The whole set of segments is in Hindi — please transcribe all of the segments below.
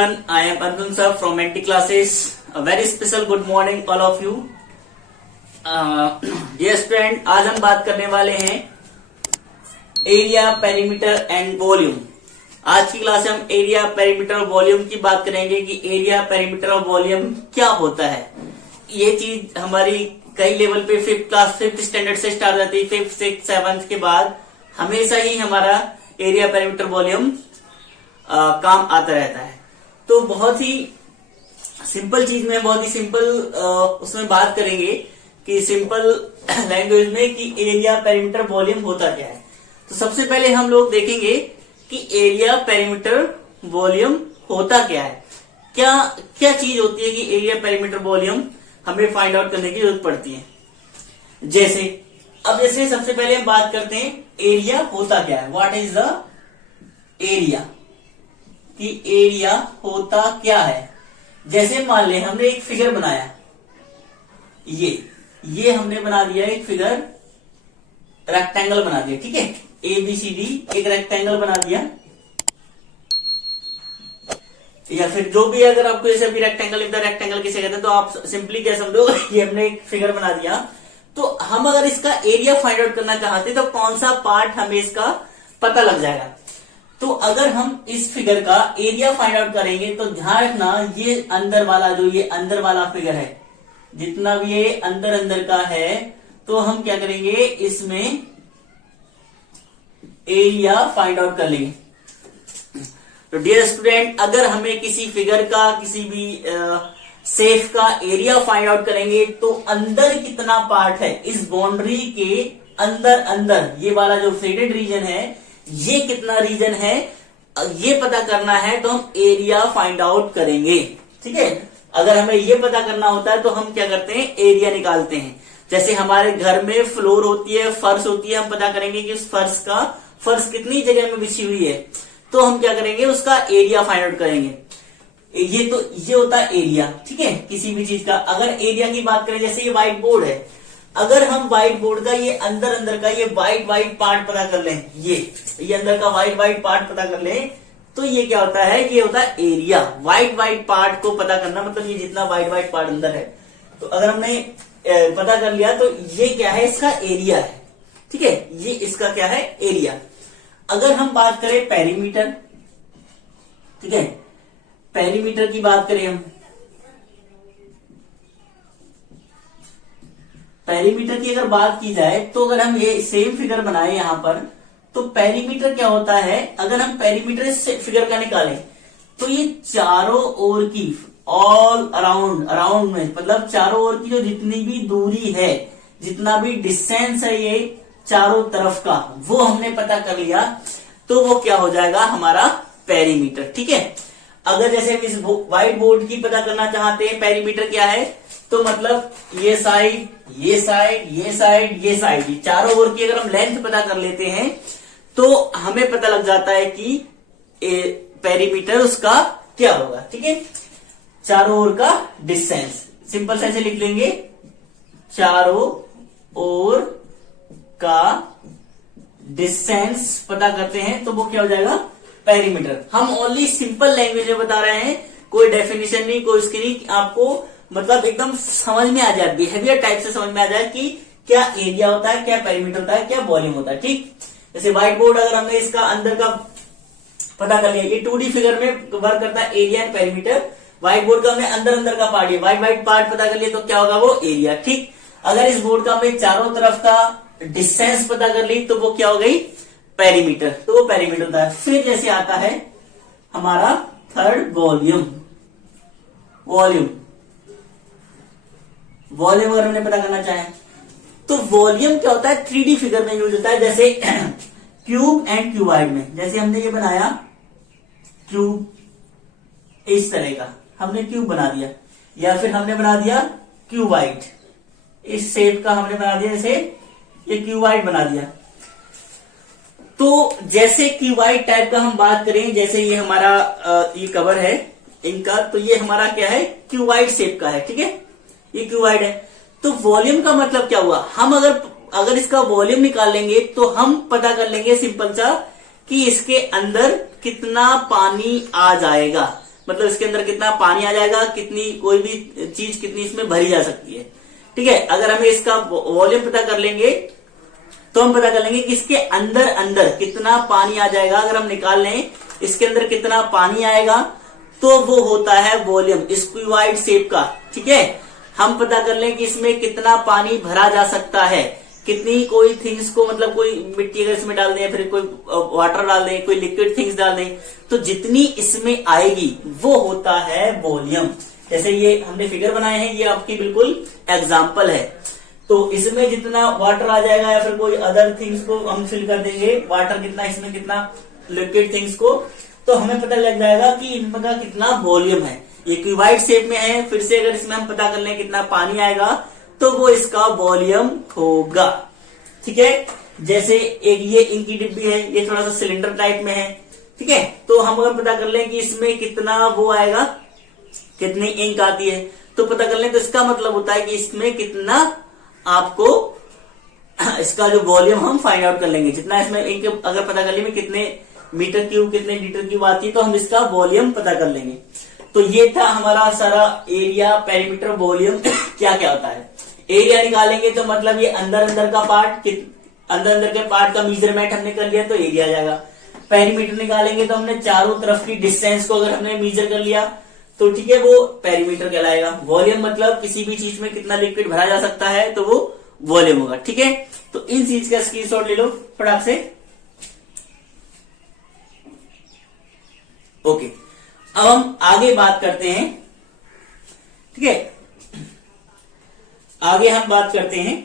everyone, I am Arjun sir from NT classes. A very special good morning all of you. Dear student, आज हम बात करने वाले हैं एरिया, पेरीमीटर एंड वॉल्यूम। आज की क्लास में हम एरिया, पेरीमीटर और वॉल्यूम की बात करेंगे कि एरिया, पेरीमीटर और वॉल्यूम क्या होता है। ये चीज हमारी कई लेवल पे फिफ्थ स्टैंडर्ड से स्टार्ट हो जाती है। 5th, 6th, 7th के बाद हमेशा ही हमारा एरिया, पेरीमीटर, वॉल्यूम काम आता रहता है। तो बहुत ही सिंपल चीज में, बहुत ही सिंपल उसमें बात करेंगे कि सिंपल लैंग्वेज में कि एरिया, पेरीमीटर, वॉल्यूम होता क्या है। तो सबसे पहले हम लोग देखेंगे कि एरिया, पेरीमीटर, वॉल्यूम होता क्या है। क्या क्या चीज होती है कि एरिया, पेरीमीटर, वॉल्यूम हमें फाइंड आउट करने की जरूरत पड़ती है। जैसे सबसे पहले हम बात करते हैं एरिया होता क्या है। व्हाट इज द एरिया, कि एरिया होता क्या है। जैसे मान ले हमने एक फिगर बनाया, ये हमने बना दिया एक फिगर, रेक्टेंगल बना दिया, ठीक है। ABCD एक रेक्टेंगल बना दिया, या फिर जो भी, अगर आपको जैसे अभी रेक्टेंगल किसे कहते हैं तो आप सिंपली क्या समझो, ये हमने एक फिगर बना दिया। तो हम अगर इसका एरिया फाइंड आउट करना चाहते तो कौन सा पार्ट हमें इसका पता लग जाएगा। तो अगर हम इस फिगर का एरिया फाइंड आउट करेंगे तो ध्यान रखना, ये अंदर वाला फिगर है, जितना भी ये अंदर का है, तो हम क्या करेंगे, इसमें एरिया फाइंड आउट कर लेंगे। तो डियर स्टूडेंट, अगर हमें किसी फिगर का, किसी भी शेप का एरिया फाइंड आउट करेंगे तो अंदर कितना पार्ट है, इस बाउंड्री के अंदर ये वाला जो शेडेड रीजन है, ये कितना रीजन है, ये पता करना है तो हम एरिया फाइंड आउट करेंगे, ठीक है। अगर हमें ये पता करना होता है तो हम क्या करते हैं, एरिया निकालते हैं। जैसे हमारे घर में फ्लोर होती है, फर्श होती है, हम पता करेंगे कि उस फर्श कितनी जगह में बिछी हुई है, तो हम क्या करेंगे, उसका एरिया फाइंड आउट करेंगे। ये होता है एरिया, ठीक है, किसी भी चीज का। अगर एरिया की बात करें, जैसे ये व्हाइट बोर्ड है, अगर हम व्हाइट बोर्ड का ये अंदर का ये व्हाइट पार्ट पता कर लें, ये अंदर का व्हाइट पार्ट पता कर लें, तो ये क्या होता है, ये होता है एरिया। व्हाइट पार्ट को पता करना मतलब ये जितना व्हाइट पार्ट अंदर है, तो अगर हमने पता कर लिया तो ये क्या है, इसका एरिया है, ठीक है। ये इसका क्या है, एरिया। अगर हम बात करें पेरीमीटर, ठीक है, पेरीमीटर की बात करें हम, पेरीमीटर की अगर बात की जाए तो अगर हम ये सेम फिगर बनाए यहां पर, तो पेरीमीटर क्या होता है, अगर हम पेरीमीटर इस फिगर का निकालें तो ये चारों ओर की, ऑल अराउंड में, मतलब चारों ओर की जो जितनी भी दूरी है, जितना भी डिस्टेंस है ये चारों तरफ का, वो हमने पता कर लिया, तो वो क्या हो जाएगा, हमारा पेरीमीटर, ठीक है। अगर जैसे हम इस व्हाइट बोर्ड की पता करना चाहते हैं पेरीमीटर क्या है, तो मतलब ये साइड, चारों ओर की अगर हम लेंथ पता कर लेते हैं तो हमें पता लग जाता है कि पेरीमीटर उसका क्या होगा, ठीक है। चारों ओर का डिस्टेंस सिंपल से ऐसे लिख लेंगे, चारों ओर का डिस्टेंस पता करते हैं तो वो क्या हो जाएगा, पेरीमीटर। हम ओनली सिंपल लैंग्वेज में बता रहे हैं, कोई डेफिनेशन नहीं, कोई इसकी नहीं, आपको मतलब एकदम समझ में आ जाए, बिहेवियर टाइप से समझ में आ जाए कि क्या एरिया होता है, क्या पेरीमीटर होता है, क्या वॉल्यूम होता है, ठीक। जैसे व्हाइट बोर्ड, अगर हमने इसका अंदर का पता कर लिया, ये 2D फिगर में वर्क करता है area and perimeter. White board का हमने अंदर का पार्ट, व्हाइट पार्ट पता कर लिया तो क्या होगा, वो एरिया, ठीक। अगर इस बोर्ड का हमने चारों तरफ का डिस्टेंस पता कर ली तो वो क्या हो गई, पेरीमीटर, तो वो पेरीमीटर होता है। फिर जैसे आता है हमारा थर्ड, वॉल्यूम अगर हमने पता करना चाहे तो वॉल्यूम क्या होता है, 3D फिगर में यूज होता है। जैसे क्यूब एंड क्यूबाइड में, जैसे हमने ये बनाया क्यूब, इस तरह का हमने क्यूब बना दिया, या फिर हमने बना दिया क्यूबाइड, इस शेप का हमने बना दिया, जैसे ये क्यूबाइड बना दिया। तो जैसे क्यूबाइड टाइप का हम बात करें, जैसे ये हमारा ये कवर है इनका, तो ये हमारा क्या है, क्यूबाइड शेप का है, ठीक है, ये क्यूबाइड है। तो वॉल्यूम का मतलब क्या हुआ, हम अगर इसका वॉल्यूम निकाल लेंगे तो हम पता कर लेंगे सिंपल सा कि इसके अंदर कितना पानी आ जाएगा। मतलब इसके अंदर कितना पानी आ जाएगा, कितनी कोई भी चीज कितनी इसमें भरी जा सकती है। ठीक है, अगर हमें इसका वॉल्यूम पता कर लेंगे तो हम पता कर लेंगे कि इसके अंदर अंदर कितना पानी आ जाएगा। अगर हम निकाल लें इसके अंदर कितना पानी आएगा तो वो होता है वॉल्यूम स्क्वायर्ड शेप का। ठीक है, हम पता कर लें कि इसमें कितना पानी भरा जा सकता है, कितनी कोई थिंग्स को, मतलब कोई मिट्टी अगर इसमें डाल दें, फिर कोई वाटर डाल दें, कोई लिक्विड थिंग्स डाल दें, तो जितनी इसमें आएगी वो होता है वॉल्यूम। जैसे ये हमने फिगर बनाए हैं, ये आपकी बिल्कुल एग्जाम्पल है। तो इसमें जितना वाटर आ जाएगा या फिर कोई अदर थिंग्स को हम फिल कर देंगे, वाटर कितना, इसमें कितना लिक्विड थिंग्स को, तो हमें पता लग जाएगा कि इनका कितना वॉल्यूम है। ये क्यूबाइड शेप में है, फिर से अगर इसमें हम पता कर लें कितना पानी आएगा तो वो इसका वॉल्यूम होगा। ठीक है, जैसे एक ये इंक की डिब्बी है, ये थोड़ा सा सिलेंडर टाइप में है। ठीक है, तो हम अगर पता कर लें कि इसमें कितना वो आएगा, कितनी इंक आती है, तो पता कर लें तो इसका मतलब होता है कि इसमें कितना आपको इसका जो वॉल्यूम हम फाइंड आउट कर लेंगे। जितना इसमें इंक अगर पता कर लेंगे कितने मीटर क्यूब, कितने लीटर क्यूब आती है, तो हम इसका वॉल्यूम पता कर लेंगे। तो ये था हमारा सारा एरिया, पेरीमीटर, वॉल्यूम क्या क्या होता है। एरिया निकालेंगे तो मतलब ये अंदर अंदर का पार्ट, अंदर अंदर के पार्ट का मेजरमेंट हमने कर लिया तो एरिया आ जाएगा। पेरीमीटर निकालेंगे तो हमने चारों तरफ की डिस्टेंस को अगर हमने मेजर कर लिया तो ठीक है, वो पेरीमीटर कहलाएगा। वॉल्यूम मतलब किसी भी चीज में कितना लिक्विड भरा जा सकता है तो वो वॉल्यूम होगा। ठीक है, तो इन चीज का स्क्रीनशॉट ले लो फटाक से। ओके, अब हम आगे बात करते हैं। ठीक है, आगे हम बात करते हैं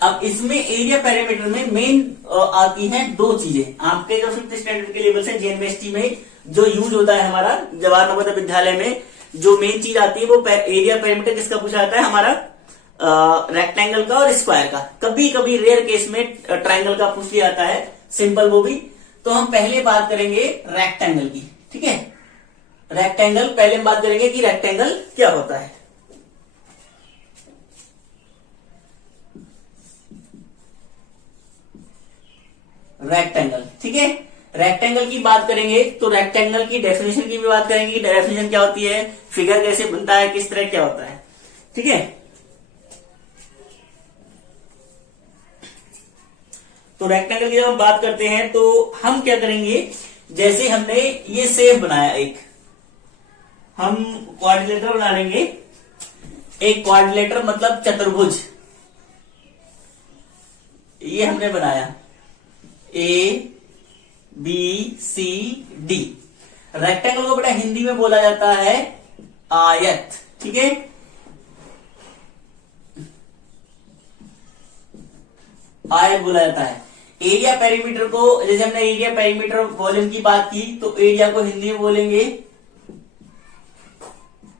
अब इसमें एरिया पैरामीटर में मेन आती है दो चीजें। आपके जो 5th स्टैंडर्ड के लेवल से जेएनवीएसटी में जो यूज होता है हमारा जवाहर नवोदय विद्यालय में, जो मेन चीज आती है वो एरिया पैरामीटर किसका पूछा जाता है, हमारा रेक्टेंगल का और स्क्वायर का। कभी कभी रेयर केस में ट्रायंगल का पूछ लिया जाता है, सिंपल वो भी। तो हम पहले बात करेंगे रेक्टेंगल की। ठीक है, रेक्टेंगल पहले हम बात करेंगे कि रेक्टेंगल क्या होता है। रेक्टेंगल, ठीक है, रेक्टेंगल की बात करेंगे तो रेक्टेंगल की डेफिनेशन की भी बात करेंगे। डेफिनेशन क्या होती है, फिगर कैसे बनता है, किस तरह क्या होता है। ठीक है, तो रेक्टेंगल की जब हम बात करते हैं तो हम क्या करेंगे, जैसे हमने ये शेप बनाया, एक हम क्वाड्रिलेटर बना लेंगे। एक क्वाड्रिलेटर मतलब चतुर्भुज, ये हमने बनाया A B C D. Rectangle को बेटा हिंदी में बोला जाता है आयत। ठीक है, आयत बोला जाता है। एरिया पेरीमीटर को, जैसे हमने एरिया पेरीमीटर वॉल्यूम की बात की, तो एरिया को हिंदी में बोलेंगे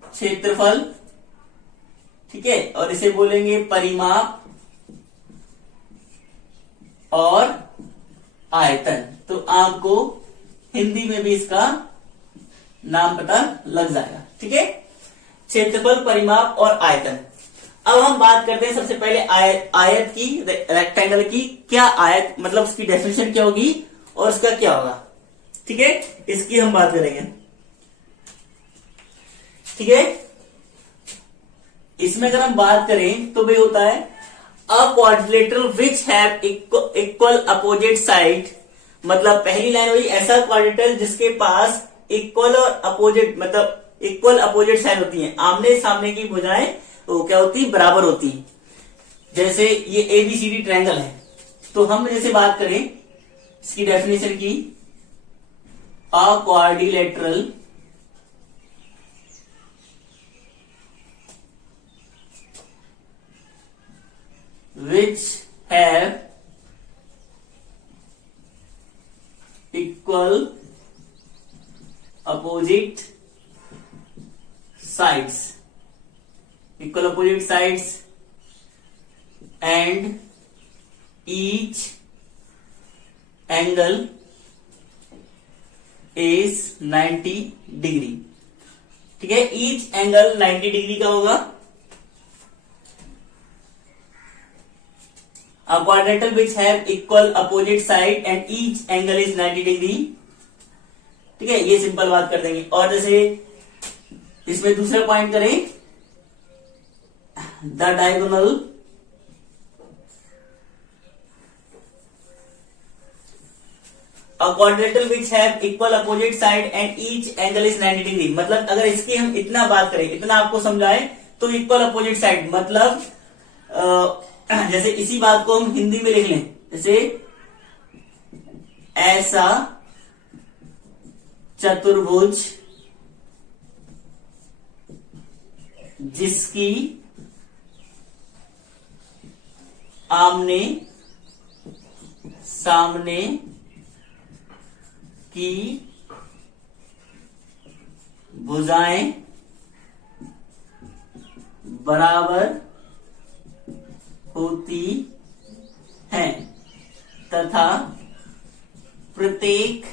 क्षेत्रफल। ठीक है, और इसे बोलेंगे परिमाप और आयतन। तो आपको हिंदी में भी इसका नाम पता लग जाएगा। ठीक है, क्षेत्रफल, परिमाप और आयतन। अब हम बात करते हैं सबसे पहले आयत की, रेक्टेंगल की। क्या आयत मतलब उसकी डेफिनेशन क्या होगी और उसका क्या होगा। ठीक है, इसकी हम बात करेंगे। ठीक है, इसमें अगर हम बात करें तो भाई होता है a quadrilateral which have equal opposite side. मतलब पहली लाइन हुई ऐसा क्वाड्रिलेटर जिसके पास इक्वल और अपोजिट, मतलब इक्वल अपोजिट साइड होती हैं, आमने सामने की भुजाएं तो क्या होती, बराबर होती। जैसे ये एबीसीडी ट्रायंगल है, तो हम जैसे बात करें इसकी डेफिनेशन की, अ quadrilateral which have equal opposite sides, equal opposite sides and each angle is 90 degree. ठीक है, each angle 90 डिग्री का होगा A quadrilateral which have equal opposite side and each angle is 90 degree. ठीक है, ये सिंपल बात कर देंगे। और जैसे इसमें दूसरा पॉइंट करें, the diagonal A quadrilateral which have equal opposite side and each angle is 90 degree. मतलब अगर इसकी हम इतना बात करें, इतना आपको समझाएं, तो इक्वल अपोजिट साइड मतलब जैसे इसी बात को हम हिंदी में लिख लें, जैसे ऐसा चतुर्भुज जिसकी आमने सामने की भुजाएं बराबर होती हैं तथा प्रत्येक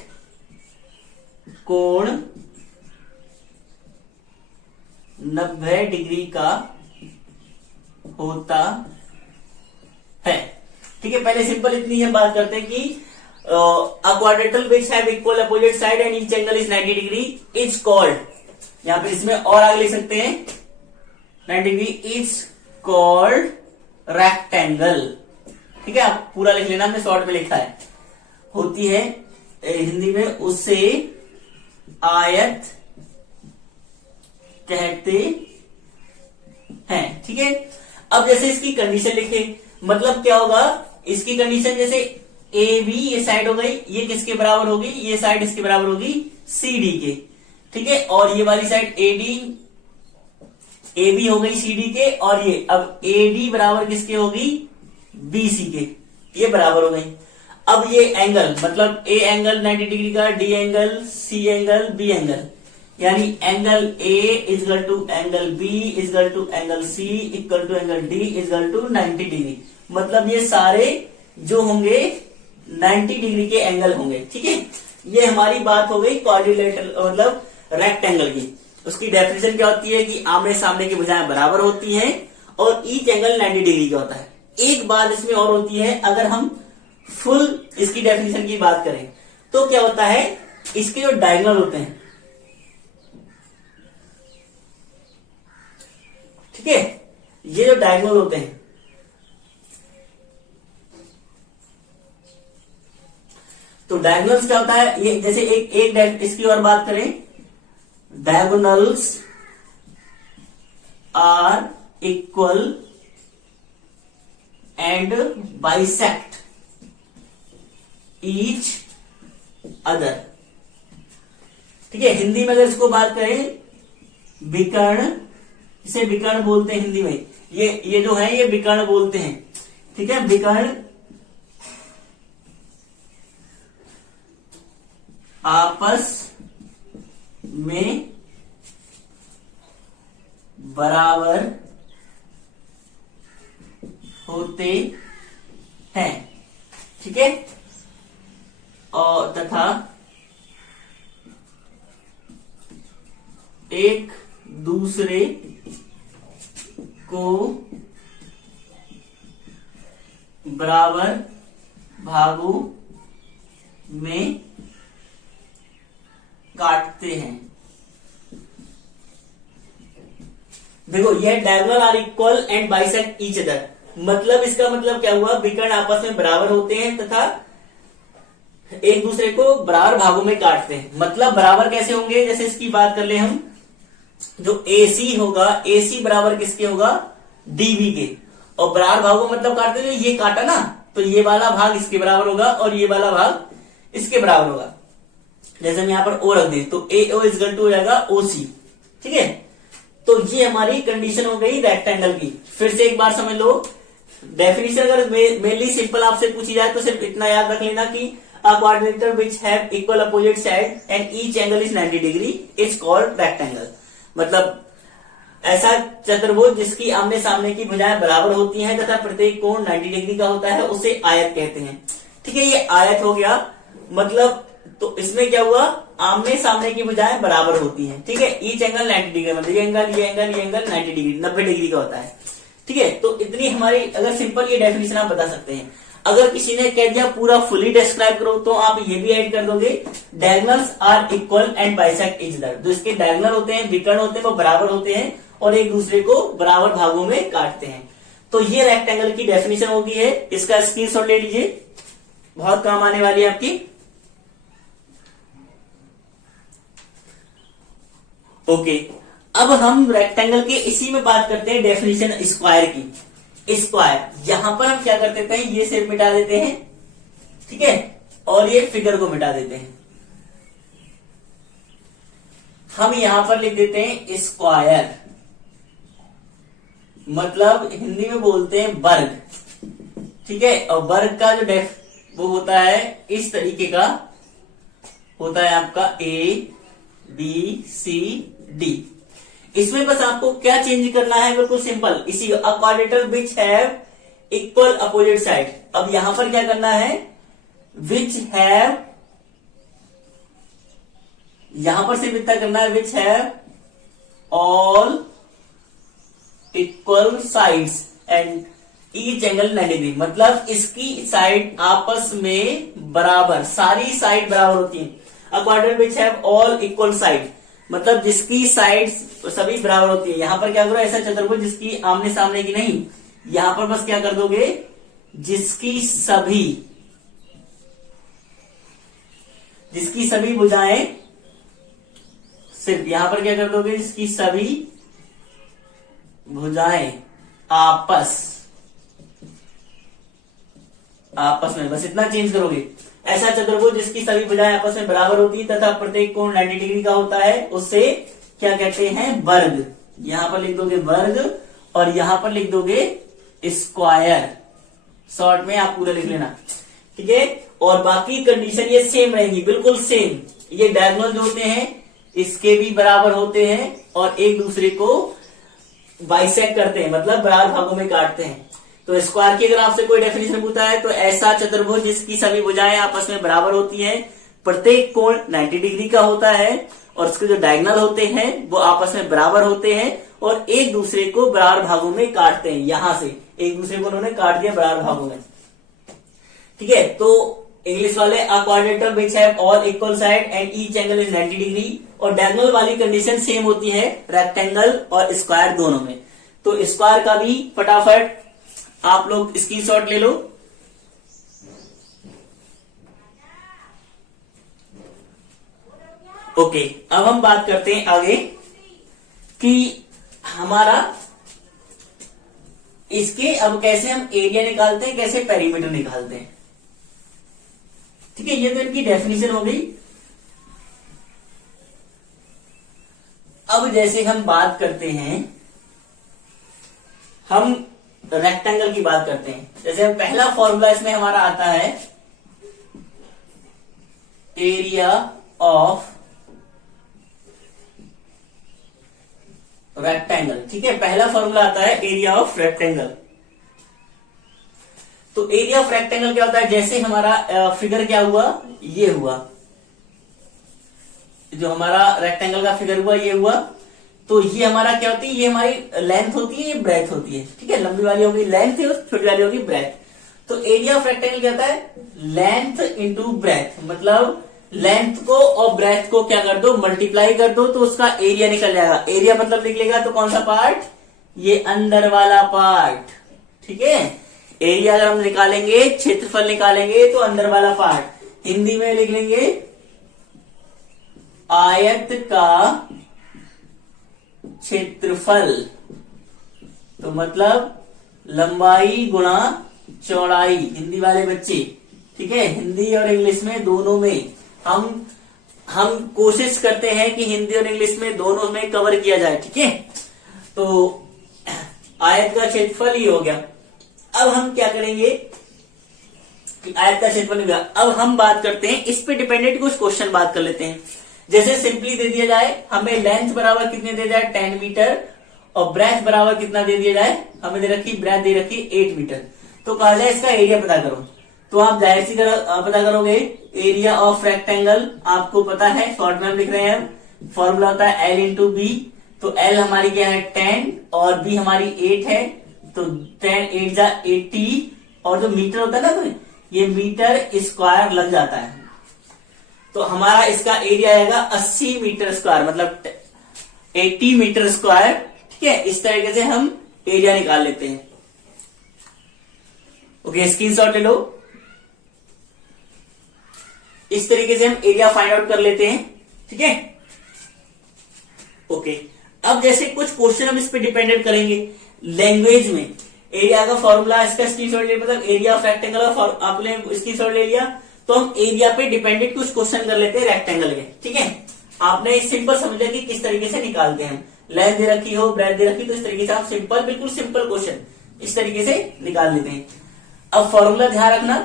कोण 90 डिग्री का होता है। ठीक है, पहले सिंपल इतनी हम बात करते हैं कि a quadrilateral which have equal opposite side and each angle is 90 degree is called, यहां पर इसमें और आगे लिख सकते हैं 90 डिग्री, is called rectangle। ठीक है, आप पूरा लिख लेना, हमने शॉर्ट में लिखा है। होती है हिंदी में उसे आयत कहते हैं। ठीक है, अब जैसे इसकी कंडीशन लिखे, मतलब क्या होगा, इसकी कंडीशन जैसे ए बी ये साइड हो गई, ये किसके बराबर होगी, ये साइड इसके बराबर होगी सी डी के। ठीक है, और ये वाली side A D A B हो गई सी डी के, और ये अब ए डी बराबर किसके होगी, बी सी के, ये बराबर हो गई। अब ये एंगल मतलब ए एंगल 90 डिग्री का, D angle, C angle, B angle, यानी angle A equal to angle B equal to angle C equal to angle D equal to 90 degree. मतलब ये सारे जो होंगे 90 डिग्री के एंगल होंगे। ठीक है, ये हमारी बात हो गई क्वाड्रिलेटरल मतलब रेक्टेंगल की। उसकी डेफिनेशन क्या होती है कि आमने सामने की भुजाएं बराबर होती हैं और ईच एंगल 90 डिग्री का होता है। एक बात इसमें और होती है, अगर हम फुल इसकी डेफिनेशन की बात करें तो क्या होता है, इसके जो डायगोनल होते हैं, ठीक है, ये जो डायगोनल होते हैं, तो डायगोनल्स क्या होता है, ये जैसे एक इसकी और बात करें, diagonals are equal and bisect each other. ठीक है, हिंदी में अगर इसको बात करें, विकर्ण, इसे विकर्ण बोलते हैं हिंदी में, ये जो है ये विकर्ण बोलते हैं। ठीक है, विकर्ण आपस में बराबर होते हैं। ठीक है, और तथा एक दूसरे को बराबर भागों में काटते हैं। देखो, यह diagonal are equal and bisect each other, मतलब इसका मतलब क्या हुआ, विकर्ण आपस में बराबर होते हैं तथा एक दूसरे को बराबर भागों में काटते हैं। मतलब बराबर कैसे होंगे, जैसे इसकी बात कर ले हम, जो AC होगा, AC बराबर किसके होगा, DB के, और बराबर भागों मतलब काटते हैं, ये काटा ना, तो ये वाला भाग इसके बराबर होगा और ये वाला भाग इसके बराबर होगा। जैसे हम यहां पर O रख दें तो AO इजगल टू हो जाएगा OC। ठीक है, तो ये हमारी कंडीशन हो गई रेक्टेंगल की। फिर से एक बार समझ लो, डेफिनेशन अगर मेनली सिंपल आपसे पूछी जाए तो सिर्फ इतना याद रख लेना कि a quadrilateral which have equal opposite side and each angle is 90 degree is called rectangle। मतलब ऐसा चतुर्भुज जिसकी आमने सामने की भुजाएं बराबर होती हैं तथा प्रत्येक कोण 90 डिग्री का होता है, उसे आयत कहते हैं। ठीक है, ये आयत हो गया। मतलब तो इसमें क्या हुआ, आमने सामने की भुजाएं बराबर होती हैं। ठीक है, ईच एंगल 90 डिग्री, मतलब ये एंगल 90 डिग्री 90 डिग्री का होता है। ठीक है, तो इतनी हमारी अगर सिंपल ये डेफिनेशन आप बता सकते हैं। अगर किसी ने कह दिया पूरा फुली डिस्क्राइब करो तो आप ये भी ऐड कर दोगे, diagonals are equal and bisect each other. जो इसके डायगोनल होते हैं, विकर्ण होते हैं, वो बराबर होते हैं और एक दूसरे को बराबर भागों में काटते हैं। तो ये रेक्टेंगल की डेफिनेशन होगी है, इसका स्क्रीनशॉट ले लीजिए, बहुत काम आने वाली है आपकी। ओके, अब हम रेक्टेंगल के इसी में बात करते हैं डेफिनेशन स्क्वायर की। स्क्वायर, यहां पर हम क्या कर देते हैं, ये शेप मिटा देते हैं, ठीक है, और ये फिगर को मिटा देते हैं। हम यहां पर लिख देते हैं स्क्वायर, मतलब हिंदी में बोलते हैं वर्ग, ठीक है। और वर्ग का जो वो होता है इस तरीके का होता है आपका ABCD। इसमें बस आपको क्या चेंज करना है, बिल्कुल सिंपल, इसी क्वाड्रेटर which have equal opposite side. अब यहां पर क्या करना है, विच हैव, यहां पर सिर्फ इतना करना है, विच have all equal sides and each angle 90 degree. मतलब इसकी साइड आपस में बराबर, सारी साइड बराबर होती है। A quadrilateral which have all equal side, मतलब जिसकी साइड सभी बराबर होती है। यहां पर क्या करो, ऐसा चतुर्भुज जिसकी आमने सामने की नहीं, यहां पर बस क्या कर दोगे, जिसकी सभी भुजाएं, सिर्फ यहां पर क्या कर दोगे, जिसकी सभी भुजाएं आपस में, बस इतना चेंज करोगे। ऐसा चतुर्भुज जिसकी सभी भुजाएं आपस में बराबर होती है तथा प्रत्येक कोण 90 डिग्री का होता है, उससे क्या कहते हैं, वर्ग। यहां पर लिख दोगे वर्ग और यहां पर लिख दोगे स्क्वायर, शॉर्ट में आप पूरा लिख लेना, ठीक है। और बाकी कंडीशन ये सेम रहेंगी, बिल्कुल सेम। ये डायगोनल जो होते हैं इसके भी बराबर होते हैं और एक दूसरे को बाइसेक्ट करते हैं, मतलब बराबर भागों में काटते हैं। तो स्क्वायर की अगर आपसे कोई डेफिनेशन पूछा है तो ऐसा चतुर्भुज जिसकी सभी भुजाएं आपस में बराबर होती हैं, प्रत्येक कोण 90 डिग्री का होता है और उसके जो डायगोनल होते हैं वो आपस में बराबर होते हैं और एक दूसरे को बराबर भागों में काटते हैं। यहां से एक दूसरे को उन्होंने काट दिया बराबर भागों में, ठीक है। तो इंग्लिश वाले a quadrilateral which have all equal side and each angle is 90 degree, और डायगोनल वाली कंडीशन सेम होती है रेक्टेंगल और स्क्वायर दोनों में। तो स्क्वायर का भी फटाफट आप लोग स्क्रीनशॉट ले लो। ओके, अब हम बात करते हैं आगे कि हमारा इसके अब कैसे हम एरिया निकालते हैं, कैसे पेरीमीटर निकालते हैं, ठीक है। ये तो इनकी डेफिनेशन हो गई। अब जैसे हम बात करते हैं, हम रेक्टेंगल की बात करते हैं। जैसे पहला फॉर्मूला इसमें हमारा आता है एरिया ऑफ रेक्टेंगल, ठीक है। पहला फॉर्मूला आता है एरिया ऑफ रेक्टेंगल। तो एरिया ऑफ रेक्टेंगल क्या होता है, जैसे हमारा फिगर क्या हुआ, ये हुआ, जो हमारा रेक्टेंगल का फिगर हुआ ये हुआ, तो ये हमारा क्या होती है, ये हमारी लेंथ होती है, ये ब्रेथ होती है, ठीक है। लंबी वाली होगी लेंथ है, छोटी वाली होगी ब्रेथ। तो एरिया ऑफ रेक्टेंगल क्या होता है, लेंथ इंटू ब्रेथ, मतलब लेंथ को और ब्रेथ को क्या कर दो, मल्टीप्लाई कर दो, तो उसका एरिया निकल जाएगा। एरिया मतलब लिख लेगा तो कौन सा पार्ट, ये अंदर वाला पार्ट, ठीक है। एरिया अगर हम निकालेंगे, क्षेत्रफल निकालेंगे तो अंदर वाला पार्ट, हिंदी में लिख लेंगे आयत का क्षेत्रफल, तो मतलब लंबाई गुणा चौड़ाई, हिंदी वाले बच्चे, ठीक है। हिंदी और इंग्लिश में दोनों में हम कोशिश करते हैं कि हिंदी और इंग्लिश में दोनों में कवर किया जाए, ठीक है। तो आयत का क्षेत्रफल ही हो गया। अब हम क्या करेंगे कि आयत का क्षेत्रफल हो गया, अब हम बात करते हैं इस पे डिपेंडेंट कुछ क्वेश्चन बात कर लेते हैं। जैसे सिंपली दे दिया जाए हमें लेंथ बराबर कितने दे जाए 10 मीटर और ब्रेथ बराबर कितना दे दिया जाए, हमें दे रखी ब्रेथ दे रखी 8 मीटर, तो कहा जाए इसका एरिया पता करो। तो आप जाहिर सी पता करोगे एरिया ऑफ रेक्टेंगल, आपको पता है शॉर्ट में लिख रहे हैं, फॉर्मूला होता है L इंटू बी। तो L हमारी क्या है 10 और B हमारी 8 है, तो 10 8 जा 80 और जो मीटर होता है ना तो ये मीटर स्क्वायर लग जाता है। तो हमारा इसका एरिया आएगा 80 मीटर स्क्वायर, मतलब 80 मीटर स्क्वायर। ठीक है, इस तरीके से हम एरिया निकाल लेते हैं। ओके, स्क्रीनशॉट ले लो। इस तरीके से हम एरिया फाइंड आउट कर लेते हैं। ठीक है, ओके। अब जैसे कुछ क्वेश्चन हम इस पे डिपेंडेंट करेंगे लैंग्वेज में। एरिया का फॉर्मूला इसका स्क्रीनशॉट ले, मतलब एरिया ऑफ रेक्टेंगल का आपने स्क्रीनशॉट ले लिया, तो हम एरिया पे डिपेंडेंट कुछ क्वेश्चन कर लेते हैं रेक्टेंगल के। ठीक है, आपने सिंपल समझ लिया कि किस तरीके से निकालते हैं। लेंथ दे रखी हो, ब्रेथ दे रखी, तो इस तरीके से आप सिंपल, बिल्कुल सिंपल क्वेश्चन इस तरीके से निकाल लेते हैं। अब फॉर्मूला ध्यान रखना,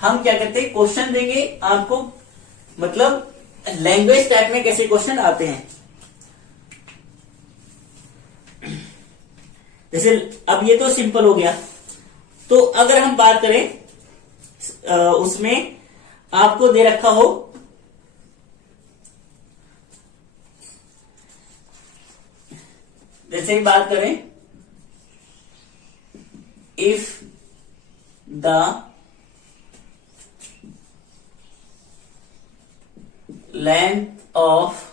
हम क्या करते हैं, क्वेश्चन देंगे आपको, मतलब लैंग्वेज टाइप में कैसे क्वेश्चन आते हैं। जैसे अब ये तो सिंपल हो गया। तो अगर हम बात करें उसमें आपको दे रखा हो जैसे बात करें, if the length of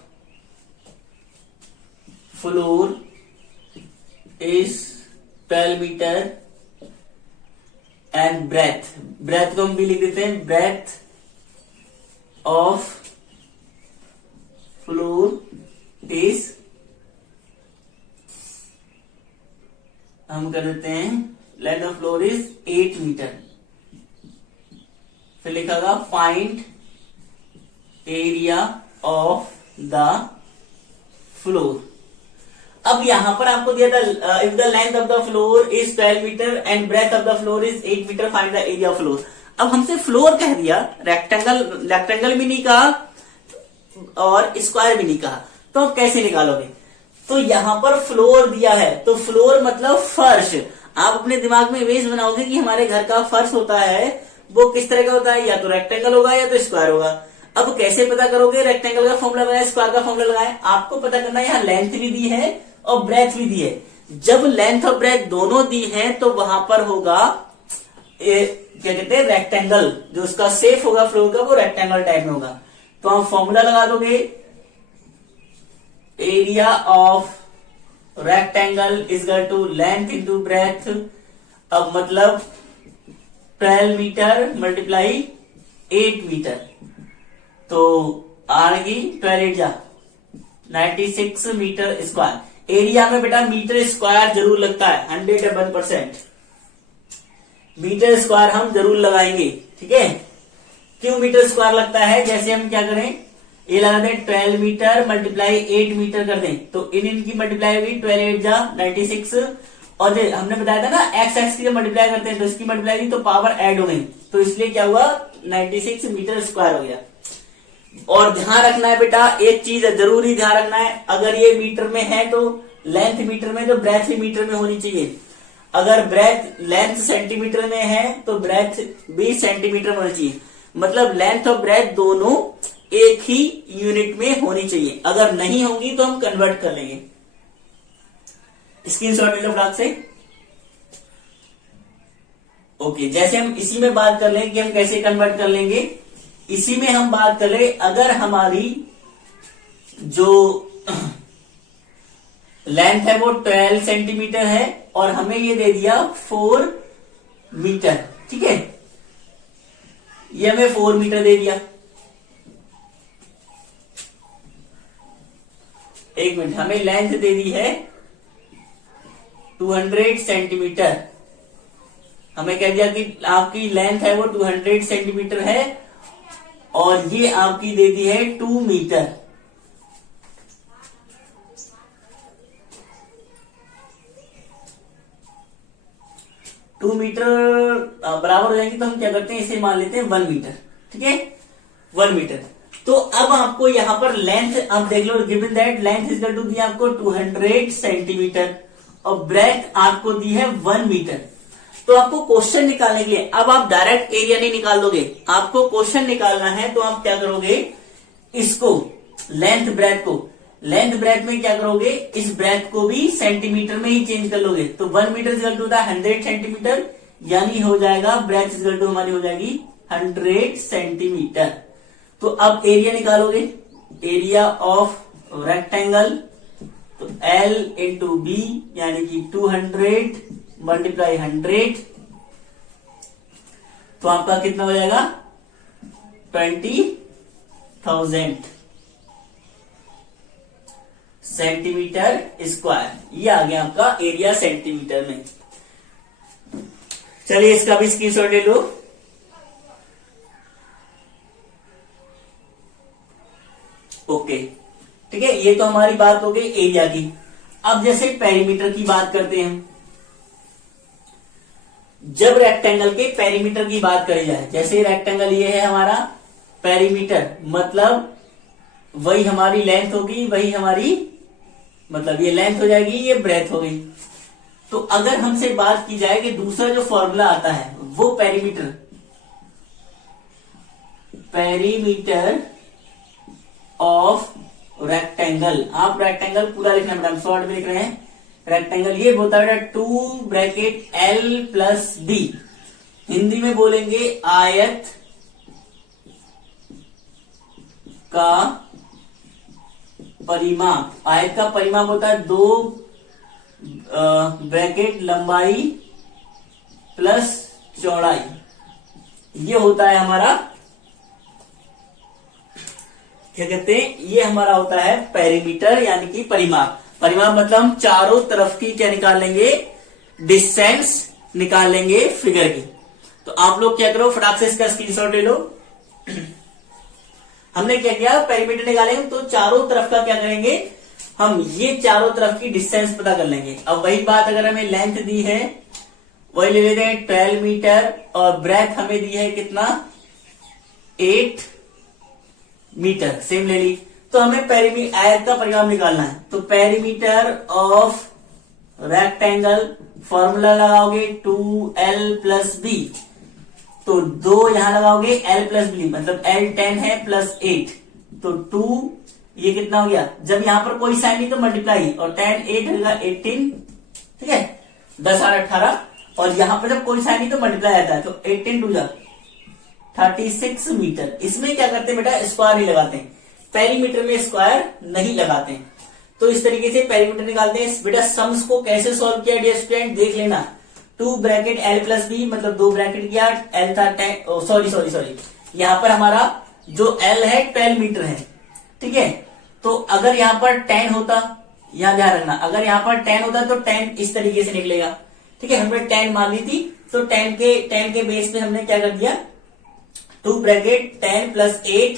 floor is 12 metre and breadth को हम भी लिख देते हैं, ब्रेथ ऑफ फ्लोर इज, हम कर देते हैं length of floor is 8 metre. फिर लिखा होगा find area of the floor. अब यहां पर आपको दिया था if the length of the floor is 12 metre and breadth of the floor is 8 metre, find the area of floor. अब हमसे फ्लोर कह दिया, रेक्टेंगल भी नहीं कहा और स्क्वायर भी नहीं कहा, तो आप कैसे निकालोगे। तो यहां पर फ्लोर दिया है, तो फ्लोर मतलब फर्श। आप अपने दिमाग में इमेज बनाओगे कि हमारे घर का फर्श होता है वो किस तरह का होता है, या तो रेक्टेंगल होगा या तो स्क्वायर होगा। अब कैसे पता करोगे, रेक्टेंगल का फॉर्मूला लगाए, स्क्वायर का फॉर्मूला लगाए। आपको पता करना है यहाँ लेंथ भी दी है और ब्रेथ भी दी है। जब लेंथ और ब्रेथ दोनों दी है तो वहां पर होगा क्या कहते हैं, रेक्टेंगल। जो उसका शेप होगा फ्लोर का वो रेक्टेंगल टाइप में होगा। तो हम फॉर्मूला लगा दोगे, area of rectangle is equal to length into breadth. अब मतलब 12 मीटर मल्टीप्लाई 8 मीटर, तो आएगी 12 8 जा 96 मीटर स्क्वायर। एरिया में बेटा मीटर स्क्वायर जरूर लगता है, 101%। मीटर स्क्वायर हम जरूर लगाएंगे। ठीक है, क्यों मीटर स्क्वायर लगता है, जैसे हम क्या करें, ये लगा दें 12 मीटर मल्टीप्लाई 8 मीटर कर दें, तो इनकी मल्टीप्लाई होगी 12 8 जा 96। और हमने बताया था ना एक्स एक्स की जब मल्टीप्लाई करते हैं तो इसकी मल्टीप्लाई की तो पावर ऐड हो गई, तो इसलिए क्या हुआ 96 मीटर स्क्वायर हो गया। और ध्यान रखना है बेटा, एक चीज जरूरी ध्यान रखना है, अगर ये मीटर में है तो लेंथ मीटर में, तो ब्रेथ भी मीटर में होनी चाहिए। अगर ब्रेथ लेंथ सेंटीमीटर में है तो ब्रेथ भी सेंटीमीटर में होनी चाहिए। मतलब लेंथ और ब्रेथ दोनों एक ही यूनिट में होनी चाहिए। अगर नहीं होंगी तो हम कन्वर्ट कर लेंगे। स्क्रीनशॉट ले लो फटाक से। ओके, जैसे हम इसी में बात कर लेंगे कि हम कैसे कन्वर्ट कर लेंगे। इसी में हम बात कर ले, अगर हमारी जो लेंथ है वो 12 सेंटीमीटर है और हमें ये दे दिया 4 मीटर। ठीक है, ये हमें 4 मीटर दे दिया। एक मिनट, हमें लेंथ दे दी है 200 सेंटीमीटर। हमें कह दिया कि आपकी लेंथ है वो 200 सेंटीमीटर है और ये आपकी दे दी है 2 मीटर। टू मीटर बराबर हो जाएंगे तो हम क्या करते हैं, इसे मान लेते हैं 1 मीटर। ठीक है, 1 मीटर। तो अब आपको यहां पर लेंथ अब देख लो, given that length is equal to दी आपको 200 सेंटीमीटर और ब्रेथ आपको दी है 1 मीटर। तो आपको क्वेश्चन निकालने के लिए, अब आप डायरेक्ट एरिया नहीं निकाल दोगे, आपको क्वेश्चन निकालना है। तो आप क्या करोगे, इसको लेंथ ब्रेथ को लेंथ ब्रेथ में क्या करोगे, इस ब्रेथ को भी सेंटीमीटर में ही चेंज कर लोगे। तो 1 मीटर इक्वल टू होता है 100 सेंटीमीटर, यानी हो जाएगा ब्रेथ इक्वल टू हमारी हो जाएगी 100 सेंटीमीटर। तो अब एरिया निकालोगे, एरिया ऑफ रेक्टेंगल, तो L इंटू बी यानी कि 200 मल्टीप्लाई 100, तो आपका कितना हो जाएगा 20,000 सेंटीमीटर स्क्वायर। ये आ गया आपका एरिया सेंटीमीटर में। चलिए इसका भी स्क्रीनशॉट ले लो। ओके, ठीक है, ये तो हमारी बात हो गई एरिया की। अब जैसे पेरीमीटर की बात करते हैं, जब रेक्टेंगल के पेरीमीटर की बात करी जाए, जैसे रेक्टेंगल ये है हमारा पेरीमीटर, मतलब वही हमारी लेंथ होगी, वही हमारी मतलब ये लेंथ हो जाएगी, ये ब्रेथ हो गई। तो अगर हमसे बात की जाए कि दूसरा जो फॉर्मूला आता है वो पेरीमीटर ऑफ रेक्टेंगल, आप रेक्टेंगल पूरा लिखना बेटा, हम शॉर्ट में लिख रहे हैं। रेक्टेंगल ये होता है 2 bracket L plus D, Hindi में बोलेंगे आयत का परिमाप। आयत का परिमाप होता है 2 ब्रैकेट लंबाई प्लस चौड़ाई, ये होता है हमारा क्या कहते हैं, ये हमारा होता है पेरीमीटर यानी कि परिमाप। परिमाप मतलब हम चारों तरफ की क्या निकाल लेंगे, डिस्टेंस निकाल लेंगे फिगर की। तो आप लोग क्या करो, फटाक से इसका स्क्रीनशॉट ले लो। हमने क्या किया, पेरीमीटर निकालेंगे तो चारों तरफ का क्या करेंगे, हम ये चारों तरफ की डिस्टेंस पता कर लेंगे। अब वही बात अगर हमें लेंथ दी है वही ले लेते हैं 12 मीटर, और ब्रेथ हमें दी है कितना 8 मीटर, सेम ले ली। तो हमें पेरीमीटर आयत का परिमाप निकालना है। तो पेरीमीटर ऑफ रेक्टेंगल फॉर्मूला लगाओगे 2L प्लस बी, तो 2 यहां लगाओगे L प्लस बी, मतलब L 10 है प्लस 8, तो 2 ये कितना हो गया, जब यहां पर कोई साइन नहीं तो मल्टीप्लाई, और 10 8 होगा 18, ठीक है 10 8 18, और यहां पर जब कोई साइन नहीं तो मल्टीप्लाई आता है, तो 18 टू जा 36 मीटर। इसमें क्या करते हैं बेटा, स्क्वायर नहीं लगाते हैं, पेरीमीटर में स्क्वायर नहीं लगाते हैं। तो इस तरीके से पेरीमीटर निकालते हैं। बेटा सम्स को कैसे सॉल्व किया डियर स्टूडेंट, देख लेना। 2 ब्रैकेट L प्लस बी, मतलब 2 ब्रैकेट किया, L था 10, सॉरी यहां पर हमारा जो L है 12 मीटर है, ठीक है। तो अगर यहां पर 10 होता, यहां ध्यान रखना, अगर यहां पर 10 होता तो 10 इस तरीके से निकलेगा, ठीक है। हमने 10 मान ली थी, तो 10 के बेस पे हमने क्या कर दिया, 2 ब्रैकेट 10 प्लस 8,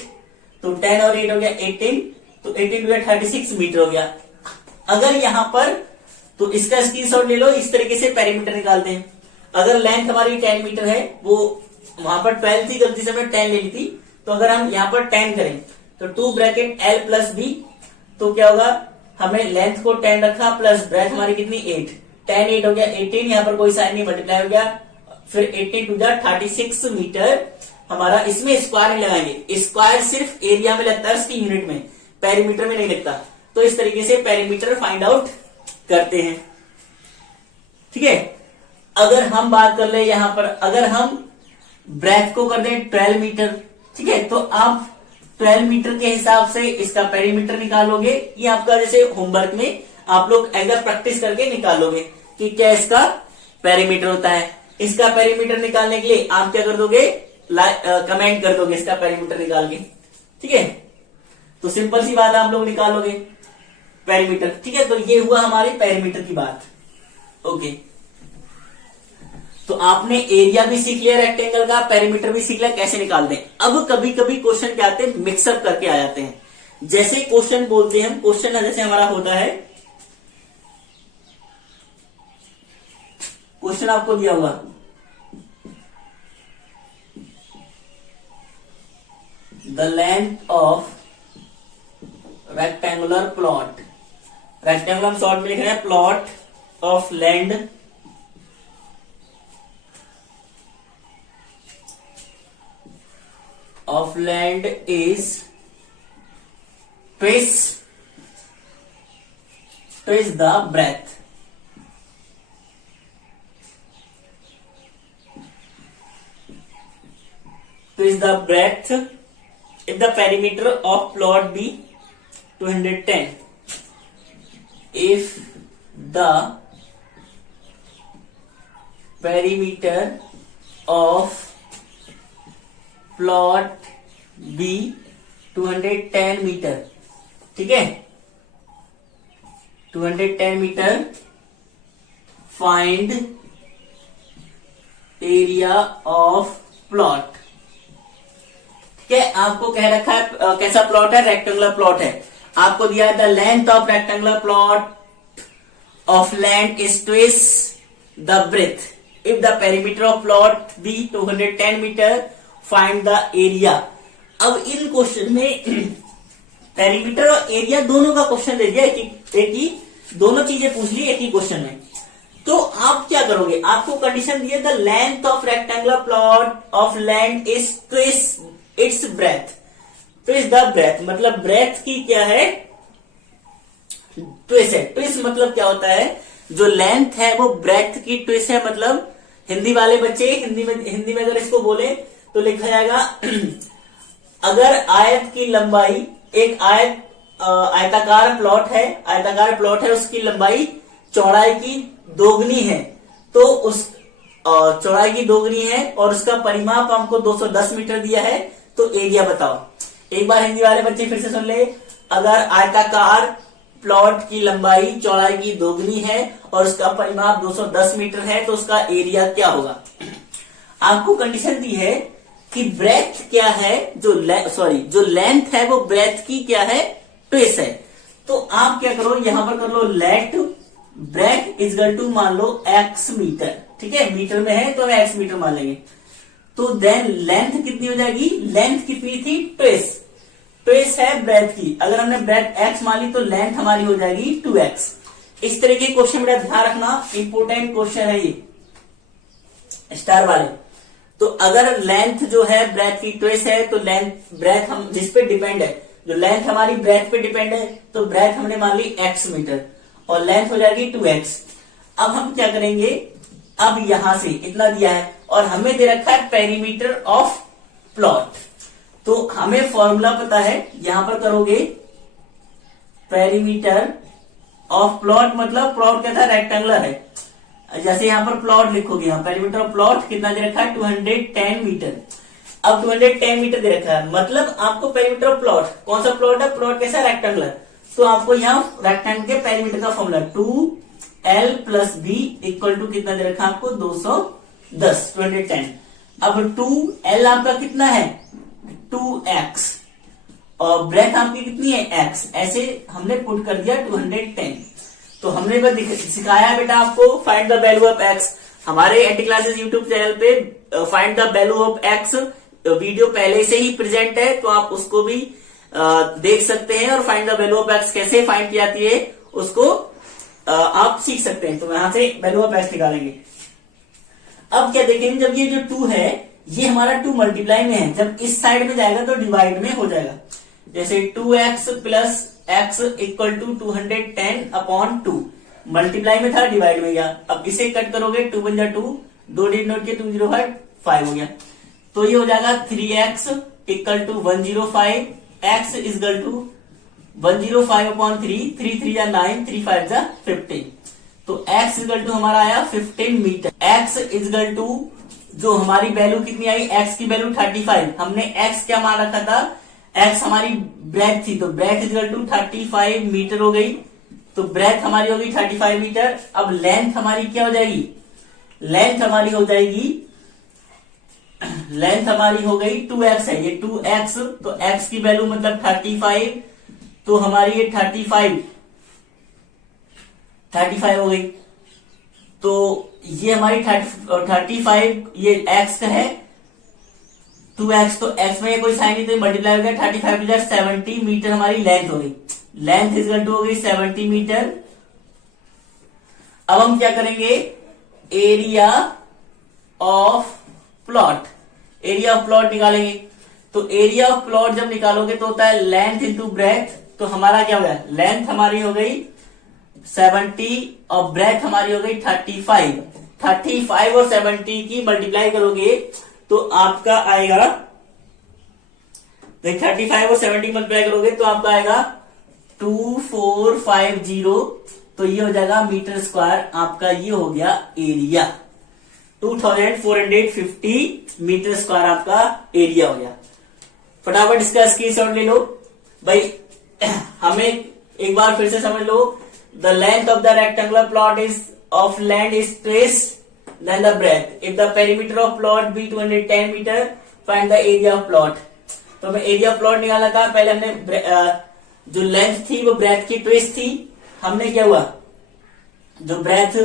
तो 10 और 8 हो गया 18, तो 18 हो गया 36 मीटर हो गया। अगर यहां पर, तो इसका स्क्रीनशॉट ले लो, इस तरीके से पेरीमीटर निकालते हैं। अगर लेंथ हमारी 10 मीटर है, वो वहां पर 12 थी, गलती से हमने 10 ले ली थी, तो अगर हम यहां पर 10 करें तो 2 ब्रैकेट L प्लस बी, तो क्या होगा, हमने लेंथ को 10 रखा प्लस ब्रेथ हमारी कितनी 8, 10 8 हो गया 18, यहां पर कोई साइन नहीं, मल्टीप्लाई हो गया, फिर 18 टू जा 36 मीटर हमारा। इसमें स्क्वायर नहीं लगाएंगे, स्क्वायर सिर्फ एरिया में लगता है, उसकी यूनिट में, पेरीमीटर में नहीं लगता। तो इस तरीके से पेरीमीटर फाइंड आउट करते हैं, ठीक है। अगर हम बात कर ले यहां पर, अगर हम ब्रेथ को कर दें 12 मीटर, ठीक है, तो आप 12 मीटर के हिसाब से इसका पेरीमीटर निकालोगे। ये आपका जैसे होमवर्क में आप लोग अगर प्रैक्टिस करके निकालोगे कि क्या इसका पेरीमीटर होता है। इसका पेरीमीटर निकालने के लिए आप क्या कर दोगे, कमेंट कर दोगे इसका पेरीमीटर निकाल के, ठीक है। तो सिंपल सी बात है, आप लोग निकालोगे पेरीमीटर, ठीक है। तो ये हुआ हमारे पेरीमीटर की बात, ओके। तो आपने एरिया भी सीख लिया रेक्टेंगल का, पेरीमीटर भी सीख लिया कैसे निकालते हैं। अब कभी कभी क्वेश्चन क्या आते हैं, मिक्सअप करके आ जाते हैं। जैसे क्वेश्चन बोलते हैं हम, क्वेश्चन जैसे हमारा होता है, क्वेश्चन आपको दिया हुआ the length of rectangular plot, rectangular हम शॉर्ट में लिख रहे हैं, plot of land is pitch तो इज द ब्रेथ। तो is the breadth if the perimeter of plot be 210, if the perimeter of plot be 210 metre, ठीक है, 210 metre, find area of plot. ठीक है, आपको कह रखा है कैसा प्लॉट है, रेक्टेंगुलर प्लॉट है। आपको दिया है the length of rectangular plot of land is twice the breadth if the perimeter of plot be 210 metre, find the area. अब इन क्वेश्चन में पेरीमीटर और एरिया दोनों का क्वेश्चन दे दिया, एक ही दोनों चीजें पूछ ली एक ही क्वेश्चन में। तो आप क्या करोगे, आपको कंडीशन दी है the length of rectangular plot of land is twice its breadth. Twice the breadth मतलब ब्रेथ की क्या है, ट्विस है। ट्विस मतलब क्या होता है, जो लेंथ है वो ब्रेथ की ट्विस है। मतलब हिंदी वाले बच्चे हिंदी में अगर इसको बोले तो लिखा जाएगा अगर आयत की लंबाई, एक आयताकार प्लॉट है, उसकी लंबाई चौड़ाई की दोगुनी है, तो उस चौड़ाई की दोगुनी है और उसका परिमाप हमको 210 मीटर दिया है, तो एरिया बताओ। एक बार हिंदी वाले बच्चे फिर से सुन ले, अगर आयताकार प्लॉट की लंबाई चौड़ाई की दोगुनी है और उसका परिमाप 210 मीटर है, तो उसका एरिया क्या होगा। आपको कंडीशन दी है कि ब्रेथ क्या है, जो लेंथ है वो ब्रेथ की क्या है, ट्विस है। तो आप क्या करो, यहां पर कर लो लेट ब्रेथ इजगल टू मान लो x मीटर, ठीक है, मीटर में है तो हम x मीटर मान लेंगे। तो देन लेंथ कितनी हो जाएगी, लेंथ कितनी थी, ट्विस है ब्रेथ की, अगर हमने ब्रेथ x मान ली तो लेंथ हमारी हो जाएगी 2x। इस तरह के क्वेश्चन मेरा ध्यान रखना, इंपोर्टेंट क्वेश्चन है ये स्टार वाले। तो अगर लेंथ जो है ब्रेथ की ट्विस है तो लेंथ ब्रेथ हम जिस पे डिपेंड है, जो लेंथ हमारी ब्रेथ पे डिपेंड है, तो ब्रेथ हमने मान ली x मीटर और लेंथ हो जाएगी 2x। अब हम क्या करेंगे, अब यहां से इतना दिया है और हमें दे रखा है पेरीमीटर ऑफ प्लॉट, तो हमें फॉर्मूला पता है, यहां पर करोगे पेरीमीटर ऑफ प्लॉट मतलब प्लॉट क्या था, रेक्टेंगुलर है, जैसे यहां पर प्लॉट लिखोगे, यहाँ पेरीमीटर ऑफ प्लॉट कितना दे रखा है 210 मीटर। अब 210 मीटर दे रखा है, मतलब आपको पेरीमीटर ऑफ प्लॉट, कौन सा प्लॉट है, प्लॉट कैसा, रेक्टेंगुलर, तो आपको यहाँ रेक्टेंगल के पेरीमीटर का formula 2l plus b equal to कितना दे रखा है आपको 210, 210। अब 2l आपका कितना है 2x और ब्रेथ आपकी कितनी है x, ऐसे हमने पुट कर दिया 210। तो हमने बस सिखाया बेटा आपको find the value of x। हमारे एंटी क्लासेस यूट्यूब चैनल पे find the value of x video पहले से ही प्रेजेंट है, तो आप उसको भी देख सकते हैं और find the value of x कैसे फाइंड की जाती है उसको आप सीख सकते हैं। तो यहां से वैल्यू ऑफ x निकालेंगे। अब क्या देखेंगे, जब ये जो 2 है ये हमारा 2 मल्टीप्लाई में है, जब इस साइड में जाएगा तो डिवाइड में हो जाएगा, जैसे 2x plus x equal to 210 upon 2, multiply में था डिवाइड में गया। अब इसे कट करोगे 2 बन जा 2, 2 डिजिट नोट के 2 0 5 हो गया, तो ये हो जाएगा 3x equal to 105, x equal to 105 upon 3, 3 3 जा 9, 3 5 जा 15, तो x इजगल टू हमारा आया 15 मीटर। x इजगल टू जो हमारी वैल्यू कितनी आई, x की वैल्यू 35, हमने x क्या मान रखा था, x हमारी ब्रेथ थी, तो ब्रेथ इजगल टू 35 मीटर हो गई, तो ब्रेथ हमारी होगी 35 मीटर। अब लेंथ हमारी क्या हो जाएगी, लेंथ हमारी हो गई 2x है, ये 2x, तो x की वैल्यू मतलब 35, तो हमारी ये 35 हो गई, तो ये हमारी 35 ये x का है 2x, तो x में ये कोई साइन नहीं तो मल्टीप्लाई हो गया 35 मीटर, 70 मीटर हमारी लेंथ हो गई, लेंथ इजगल टू हो गई 70 मीटर। अब हम क्या करेंगे, एरिया ऑफ प्लॉट निकालेंगे। तो एरिया ऑफ प्लॉट जब निकालोगे तो होता है लेंथ इंटू ब्रेथ, तो हमारा क्या हो गया, लेंथ हमारी हो गई 70 और ब्रेथ हमारी हो गई 35। 35 और 70 की मल्टीप्लाई करोगे तो आपका आएगा, 35 और 70 मल्टीप्लाई करोगे तो आपका आएगा 2450। तो ये हो जाएगा मीटर स्क्वायर, आपका ये हो गया एरिया। 2450 मीटर स्क्वायर आपका एरिया हो गया। फटाफट इसका स्क्रीनशॉट ले लो भाई। हमें एक बार फिर से समझ लो, the length of the rectangular plot is of land is thrice than the breadth. If the perimeter of plot be 210 metre, find the area of plot. तो हमें एरिया ऑफ प्लॉट निकालना था। पहले हमने जो लेंथ थी वो ब्रेथ की ट्रेस थी। हमने क्या हुआ, जो ब्रेथ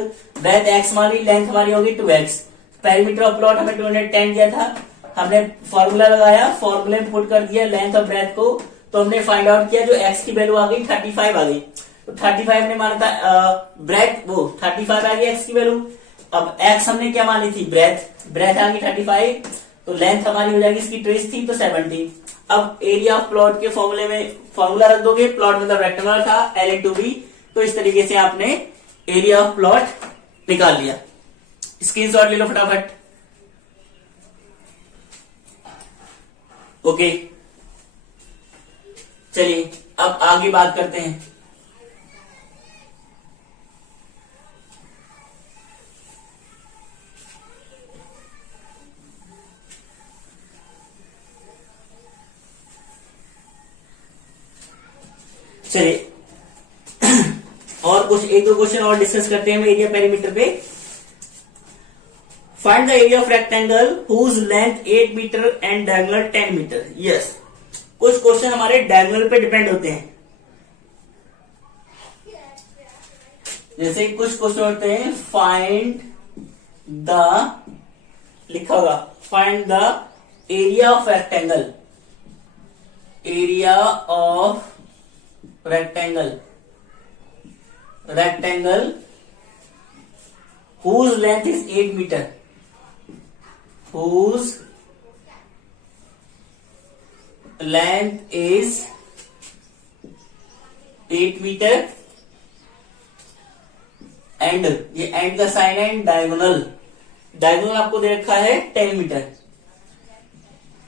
एक्स हमारी, लेंथ हमारी होगी 2x। पेरीमीटर ऑफ प्लॉट हमें 210 दिया था, हमने फॉर्मूला लगाया, फॉर्मूले में पुट कर दिया लेंथ और ब्रेथ को। तो हमने फाइंड आउट किया, जो x की वैल्यू आ गई 35 आ गई। तो 35 हमने माना था, ब्रेथ वो 35 आ गई x की वैल्यू। अब x हमने क्या मानी थी, ब्रेथ आ गई 35। तो लेंथ हमारी हो जाएगी, इसकी ट्रेस थी तो 70। अब एरिया ऑफ प्लॉट के फॉर्मूले में फॉर्मूला रख दोगे, प्लॉट मतलब रेक्टेंगुलर था L/B। तो इस तरीके से आपने एरिया ऑफ प्लॉट निकाल लिया। स्क्रीनशॉट ले लो फटाफट। ओके, चलिए अब आगे बात करते हैं। चलिए और कुछ एक दो क्वेश्चन और डिस्कस करते हैं हम एरिया पेरीमीटर पे। Find the area of rectangle whose length 8 metre and diagonal 10 metre. Yes, कुछ क्वेश्चन हमारे डायगोनल पे डिपेंड होते हैं। जैसे कुछ क्वेश्चन होते हैं, फाइंड द, लिखा होगा find the area of rectangle, area of rectangle whose length is 8 meter, whose length is 8 meter and ये एंड का साइन है, डायगोनल आपको दे रखा है 10 मीटर,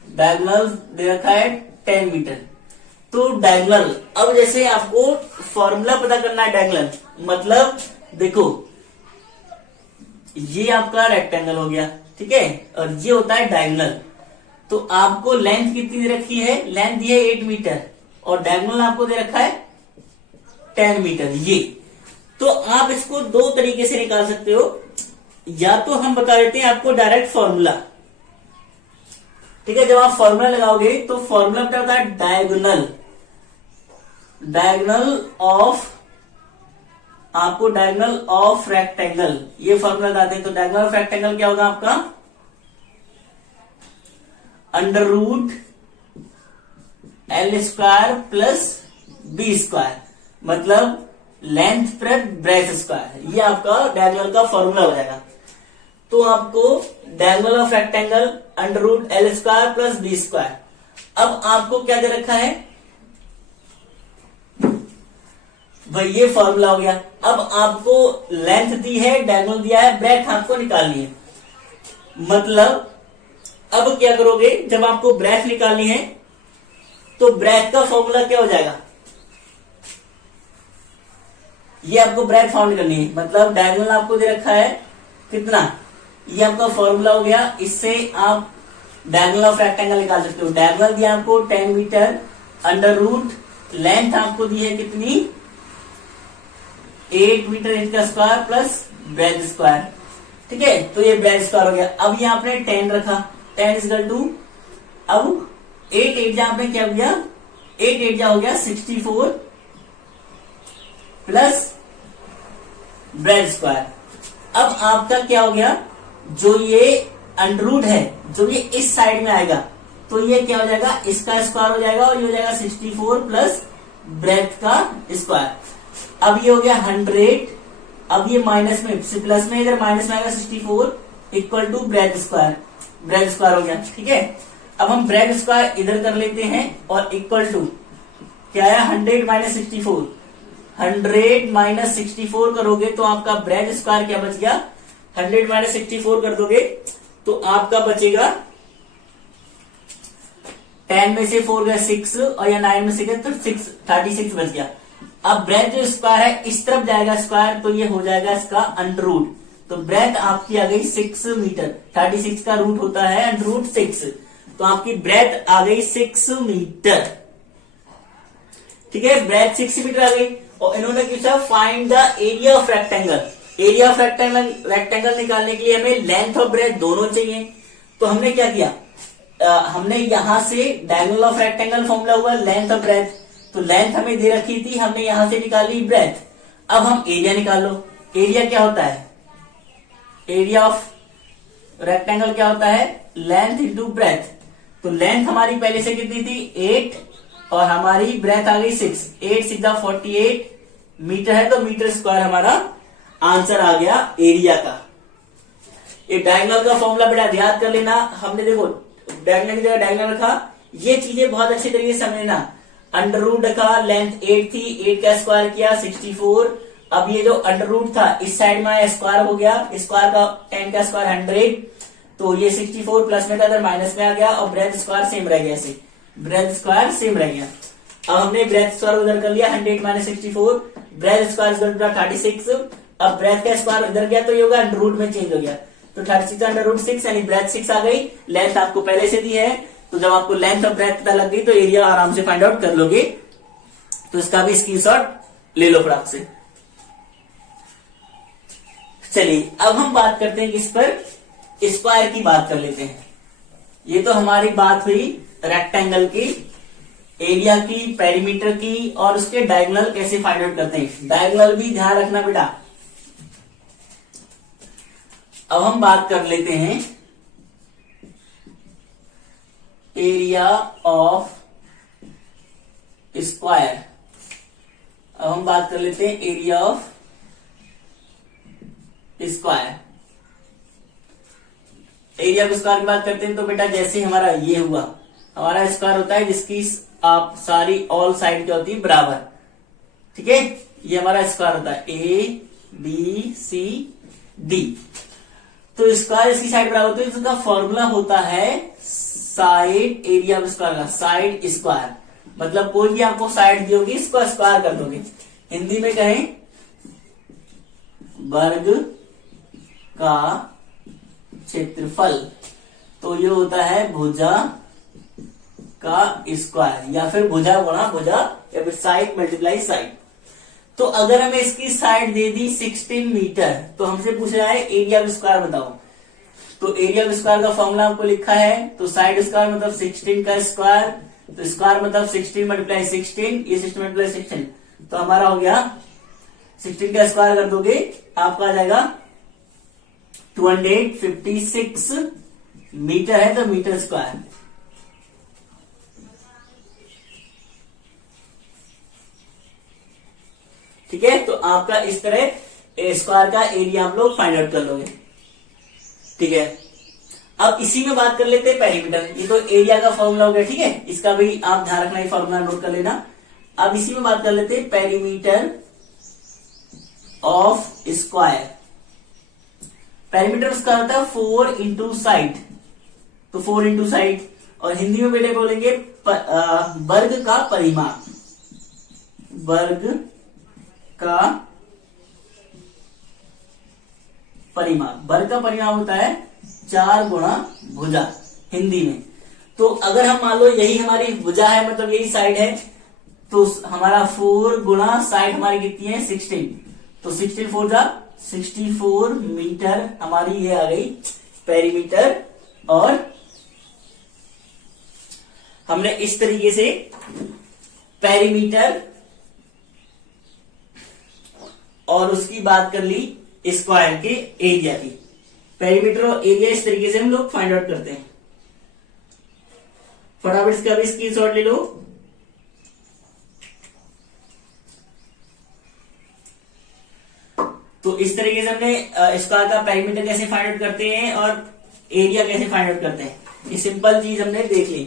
डायगोनल दे रखा है 10 मीटर। तो डायगोनल, अब जैसे आपको फॉर्मूला पता करना है डायगोनल, मतलब देखो ये आपका रेक्टेंगल हो गया, ठीक है, और ये होता है डायगोनल। तो आपको लेंथ कितनी दे रखी है, लेंथ दी है 8 मीटर और डायगोनल आपको दे रखा है 10 मीटर। ये तो आप इसको दो तरीके से निकाल सकते हो, या तो हम बता देते हैं आपको डायरेक्ट फॉर्मूला, ठीक है। जब आप फॉर्मूला लगाओगे तो फॉर्मूला क्या होता है, डायगोनल ऑफ, आपको डायगोनल ऑफ रेक्टेंगल ये फॉर्मूला लगाते हैं। तो डायगोनल ऑफ रेक्टेंगल क्या होगा आपका, √L² प्लस B², मतलब लेंथ पर ब्रेथ स्क्वायर। ये आपका डायगोनल का फॉर्मूला हो जाएगा। तो आपको diagonal of rectangle √L² plus B²। अब आपको क्या दे रखा है भाई, ये फॉर्मूला हो गया। अब आपको लेंथ दी है, डायगोनल दिया है, ब्रेथ आपको निकालनी है। मतलब अब क्या करोगे, जब आपको ब्रेथ निकालनी है तो ब्रेथ का फॉर्मूला क्या हो जाएगा, ये आपको ब्रेथ फाउंड करनी है। मतलब डायगोनल आपको दे रखा है कितना, ये आपका फॉर्मूला हो गया। इससे आप डायगोनल ऑफ रेक्टेंगल निकाल सकते हो। डायगोनल दिया आपको 10 मीटर, √ लेंथ आपको दी है कितनी 8 मीटर इसका स्क्वायर प्लस ब्रेथ स्क्वायर, ठीक है। तो ये ब्रेथ स्क्वायर हो गया। अब यहाँ आपने 10 रखा, 10 इक्वल टू, अब 8 8 जा आपने क्या किया, 8 8 जा हो गया 64 प्लस ब्रेथ स्क्वायर। अब आपका क्या हो गया, जो ये √ है, जो ये इस साइड में आएगा तो ये क्या हो जाएगा, इसका स्क्वायर हो जाएगा और ये हो जाएगा 64 प्लस ब्रेथ का स्क्वायर। अब ये हो गया 100, अब ये माइनस में से प्लस में, इधर माइनस में आएगा 64 इक्वल टू ब्रेथ स्क्वायर हो गया, ठीक है। अब हम ब्रेथ स्क्वायर इधर कर लेते हैं और इक्वल टू क्या आया 100 - 64, 100 माइनस 64 करोगे तो आपका ब्रेथ स्क्वायर क्या बच गया, 100 माइनस 64 कर दोगे तो आपका बचेगा 10 में से 4 गया 6 और या 9 में से गया तो 36 बच गया। अब ब्रेथ जो स्क्वायर है इस तरफ जाएगा स्क्वायर तो ये हो जाएगा इसका अंडर रूट, तो ब्रेथ आपकी आ गई 6 मीटर, 36 का रूट होता है अंडर रूट 6, तो आपकी ब्रेथ आ गई 6 मीटर। ठीक है, ब्रेथ 6 मीटर आ गई। और इन्होंने पूछा find the area of rectangle. Area of rectangle निकालने के लिए हमें लेंथ और ब्रेथ दोनों चाहिए, तो हमने क्या किया, हमने यहां से डायगोनल ऑफ रेक्टेंगल फॉर्मूला हुआ लेंथ और ब्रेथ, तो लेंथ हमें दे रखी थी, हमने यहां से निकाली ब्रेथ। अब हम एरिया निकाल लो। एरिया क्या होता है, एरिया ऑफ रेक्टेंगल क्या होता है, लेंथ इंटू ब्रेथ। तो लेंथ हमारी पहले से कितनी थी 8 और हमारी ब्रेथ आ गई 6, 8 6 48 मीटर है, तो मीटर स्क्वायर हमारा आंसर आ गया एरिया का। ये डायगोनल का फॉर्मूला बेटा याद कर लेना, हमने देखो डायगोनल की जगह डायगोनल रखा, ये चीजें बहुत अच्छे तरीके से समझना। अंडर रूट रखा, लेंथ 8 थी, 8 का स्क्वायर किया 64, अब ये जो अंडर रूट था इस साइड में स्क्वायर हो गया, स्क्वायर का 10 का स्क्वायर 100, तो ये 64 प्लस में था इधर माइनस में आ गया और ब्रेथ स्क्वायर सेम रह गया, ऐसे ब्रेथ स्क्वायर सेम रह गया। अब हमने ब्रेथ स्क्वायर उधर कर लिया 100 माइनस 64, ब्रेथ स्क्वायर 36, अब ब्रेथ का स्क्वायर इधर गया तो ये होगा अंडर रूट में चेंज हो गया, तो 36 अंडर रूट 6 यानी ब्रेथ 6 आ गई। लेंथ आपको पहले से दी है, तो जब आपको लेंथ और ब्रेथ पता लग गई तो एरिया आराम से फाइंड आउट कर लोगे, तो इसका भी स्क्रीनशॉट ले लो फटाक से। चलिए अब हम बात करते हैं किस पर, स्क्वायर की बात कर लेते हैं। ये तो हमारी बात हुई रेक्टेंगल की, एरिया की, पेरीमीटर की और उसके डायगोनल कैसे फाइंड आउट करते हैं। डायगोनल भी ध्यान रखना बेटा। अब हम बात कर लेते हैं एरिया ऑफ स्क्वायर। अब हम बात कर लेते हैं area of square. Area of square की बात करते हैं तो बेटा जैसे हमारा ये हुआ, हमारा स्क्वायर होता है जिसकी आप सारी ऑल साइड क्या होती है बराबर, ठीक है, ये हमारा स्क्वायर होता है ए बी सी डी, तो स्क्वायर इसकी साइड बराबर होती है, इसका फॉर्मूला होता है साइड एरिया ऑफ स्क्वायर का, साइड स्क्वायर, मतलब कोई भी आपको साइड दी होगी इसको स्क्वायर कर दोगे। हिंदी में कहें वर्ग का क्षेत्रफल, तो ये होता है भुजा का स्क्वायर या फिर भुजा गुणा भुजा या फिर साइड मल्टीप्लाई साइड। तो अगर हमें इसकी साइड दे दी 16 मीटर तो हमसे पूछ रहा है एरिया ऑफ स्क्वायर बताओ, तो एरिया ऑफ स्क्वायर का फॉर्मूला आपको लिखा है, तो साइड स्क्वायर मतलब 16 का स्क्वायर, तो स्क्वायर मतलब 16 मल्टीप्लाई 16, ये 16 मल्टीप्लाई 16, तो हमारा हो गया 16 का स्क्वायर कर दोगे आपका आ जाएगा 256 मीटर है, तो मीटर स्क्वायर। ठीक है, तो आपका इस तरह स्क्वायर का एरिया हम लोग फाइंड आउट कर लोगे। ठीक है, अब इसी में बात कर लेते हैं पेरीमीटर। ये तो एरिया का फॉर्मूला हो गया, ठीक है, इसका भी आप ध्यान रखना, ये फॉर्मूला नोट कर लेना। अब इसी में बात कर लेते हैं पेरीमीटर ऑफ स्क्वायर। पेरीमीटर उसका होता है 4 इंटू साइड, तो 4 इंटू साइड, और हिंदी में बेटे बोलेंगे वर्ग का परिमाप, वर्ग का परिमाप, वर्ग का परिमाप होता है 4 गुणा भुजा हिंदी में। तो अगर हम मान लो यही हमारी भुजा है, मतलब यही साइड है, तो हमारा 4 गुणा साइड हमारी कितनी है 16, तो 16 4 जा 64 मीटर हमारी ये आ गई पेरीमीटर। और हमने इस तरीके से पेरीमीटर और उसकी बात कर ली स्क्वायर के एरिया की। पेरीमीटर और एरिया इस तरीके से हम लोग फाइंड आउट करते हैं। फटाफट इसका भी स्क्रीनशॉट ले लो। तो इस तरीके से हमने स्क्वायर का पेरीमीटर कैसे फाइंड आउट करते हैं और एरिया कैसे फाइंड आउट करते हैं, ये सिंपल चीज हमने देख ली।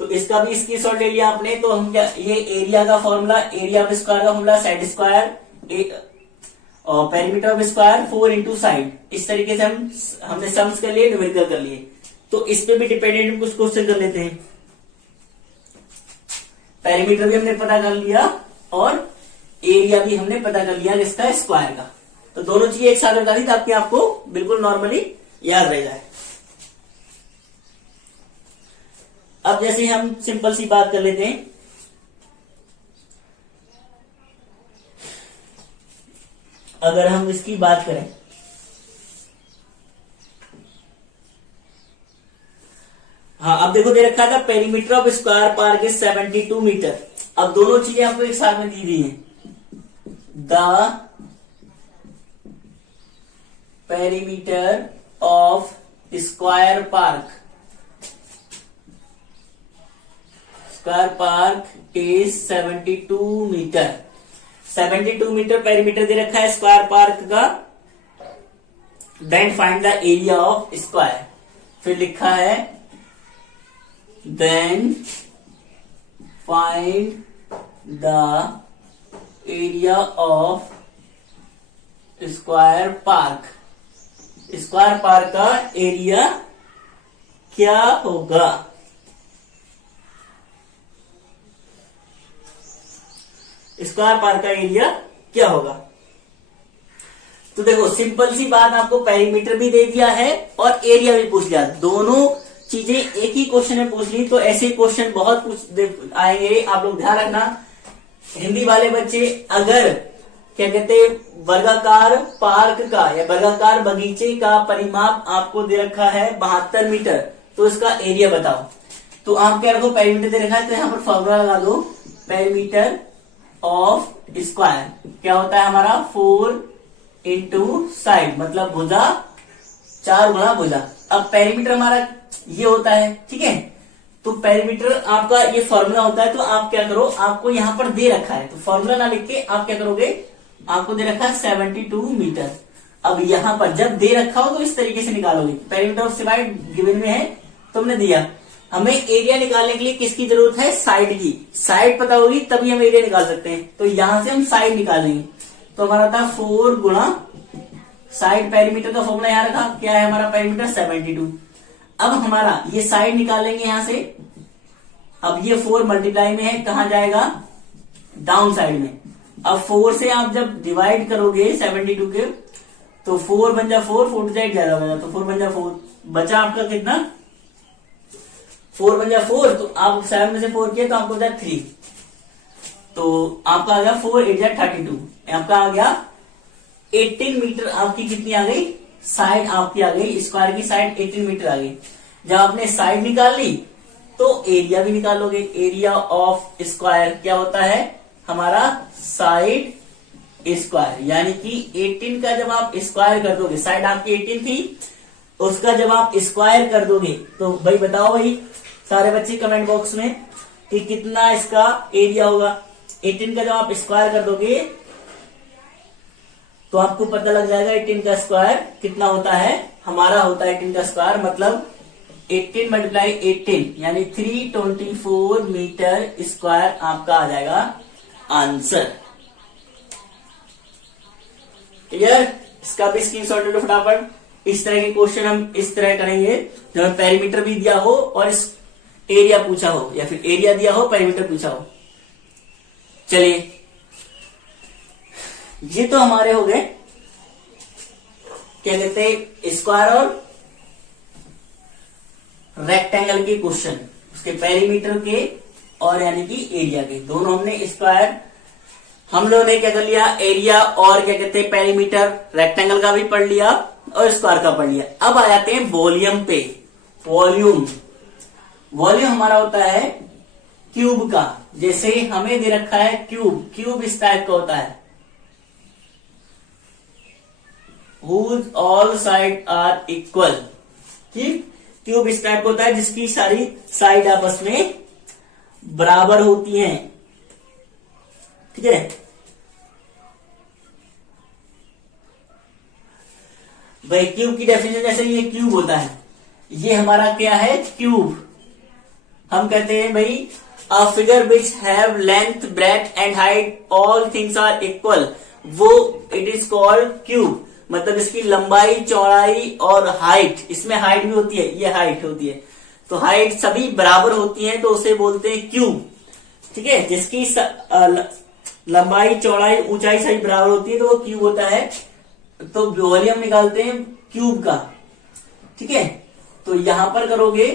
तो इसका भी स्क्रीनशॉट ले लिया आपने। तो हम क्या, ये एरिया का फॉर्मूला, एरिया ऑफ स्क्वायर का फॉर्मूला साइड स्क्वायर और perimeter of square 4 into side. इस तरीके से हमने सम्स कर लिए, न्यूमेरिकल कर लिए। तो इस पे भी डिपेंडेंट कुछ क्वेश्चन कर लेते हैं। पेरीमीटर भी हमने पता कर लिया और एरिया भी हमने पता कर लिया किसका, स्क्वायर का। तो दोनों चीजें एक साथ बता दी ताकि आपको बिल्कुल नॉर्मली याद रह जाए। अब जैसे हम सिंपल सी बात कर लेते हैं, अगर हम इसकी बात करें, हाँ अब देखो दे रखा था perimeter of square park is 72 metre. अब दोनों चीजें आपको एक साथ में दी हुई हैं। The perimeter of square park is 72 metre. 72 metre perimeter दे रखा है स्क्वायर पार्क का। Then find the area of square. फिर लिखा है then find the area of square park. Square park का एरिया क्या होगा? स्क्वायर पार्क का एरिया क्या होगा? तो देखो सिंपल सी बात, आपको पेरीमीटर भी दे दिया है और एरिया भी पूछ लिया। दोनों चीजें एक ही क्वेश्चन में पूछ ली। तो ऐसे क्वेश्चन बहुत कुछ आएंगे, आप लोग ध्यान रखना। हिंदी वाले बच्चे अगर क्या कहते वर्गाकार पार्क का या वर्गाकार बगीचे का परिमाप आपको दे रखा है 72 मीटर, तो इसका एरिया बताओ। तो आप क्या रखो, पेरीमीटर दे रखा है तो यहां पर फॉर्मूला लगा दो, पेरीमीटर ऑफ स्क्वायर क्या होता है हमारा 4 इंटू साइड, मतलब भुजा 4 गुणा भुजा। अब पेरीमीटर हमारा ये होता है, ठीक है। तो पेरीमीटर आपका ये फॉर्मूला होता है। तो आप क्या करो, आपको यहां पर दे रखा है तो फॉर्मूला ना लिख के आप क्या करोगे, आपको दे रखा है 72 मीटर। अब यहां पर जब दे रखा हो तो इस तरीके से निकालोगे। पेरीमीटर ऑफ स्क्वायर गिवन में है, तुमने दिया। हमें एरिया निकालने के लिए किसकी जरूरत है, साइड की। साइड पता होगी तभी हम एरिया निकाल सकते हैं। तो यहां से हम साइड निकालेंगे। तो हमारा था 4 गुणा साइड। पेरीमीटर का फॉर्मूला यहां रखा, क्या है हमारा पेरीमीटर 72। अब हमारा ये साइड निकालेंगे यहां से। अब ये 4 मल्टीप्लाई में है, कहां जाएगा, डाउन साइड में। अब 4 से आप जब डिवाइड करोगे 72 के, तो 4 बन जा 4, 4 जाए 11 बजा, तो 4 बन जा 4, बचा आपका कितना 4 बन जा 4। तो आप 7 में से 4 किया तो आपको हो जाए 3। तो आपका आ गया 4 8 जा 32। आपका आ गया 18 मीटर। आपकी कितनी आ गई, साइड आपकी आ गई, स्क्वायर की साइड 18 मीटर आ गई। जब आपने साइड निकाल ली तो एरिया भी निकालोगे। एरिया ऑफ स्क्वायर क्या होता है हमारा, साइड स्क्वायर, यानी कि 18 का जब आप स्क्वायर कर दोगे, साइड आपकी 18 थी, उसका जब आप स्क्वायर कर दोगे तो भाई बताओ भाई सारे बच्चे कमेंट बॉक्स में कि कितना इसका एरिया होगा। 18 का जब आप स्क्वायर कर दोगे तो आपको पता लग जाएगा 18 का स्क्वायर कितना होता है। हमारा होता है 18 का स्क्वायर मतलब 18 मल्टीप्लाई 18 यानी 324 मीटर स्क्वायर आपका आ जाएगा आंसर। क्लियर? इसका भी स्क्रीनशॉट ले लो फटाफट। इस तरह के क्वेश्चन हम इस तरह करेंगे जब हमें पेरीमीटर भी दिया हो और इस एरिया पूछा हो, या फिर एरिया दिया हो पेरीमीटर पूछा हो। चलिए ये तो हमारे हो गए क्या कहते हैं स्क्वायर और रेक्टेंगल के क्वेश्चन, उसके पेरीमीटर के और यानी कि एरिया के। दोनों हमने स्क्वायर, हम लोगों ने क्या कर लिया, एरिया और क्या कहते हैं पेरीमीटर, रेक्टेंगल का भी पढ़ लिया और स्क्वायर का पढ़ लिया। अब आ जाते हैं वॉल्यूम पे। वॉल्यूम हमारा होता है क्यूब का। जैसे हमें दे रखा है क्यूब इस टाइप का होता है, whose all side are equal। ठीक, क्यूब इस टाइप का होता है जिसकी सारी साइड आपस में बराबर होती हैं। ठीक है, भाई क्यूब की डेफिनेशन जैसे ये क्यूब होता है, ये हमारा क्या है क्यूब, हम कहते हैं भाई a figure which have length breadth and height all things are equal, वो इट इज कॉल्ड क्यूब। मतलब इसकी लंबाई चौड़ाई और हाइट, इसमें हाइट भी होती है, ये हाइट होती है, तो हाइट सभी बराबर होती है तो उसे बोलते हैं क्यूब। ठीक है, जिसकी लंबाई चौड़ाई ऊंचाई सभी बराबर होती है तो वो क्यूब होता है। तो वॉल्यूम निकालते हैं क्यूब का। ठीक है, तो यहां पर करोगे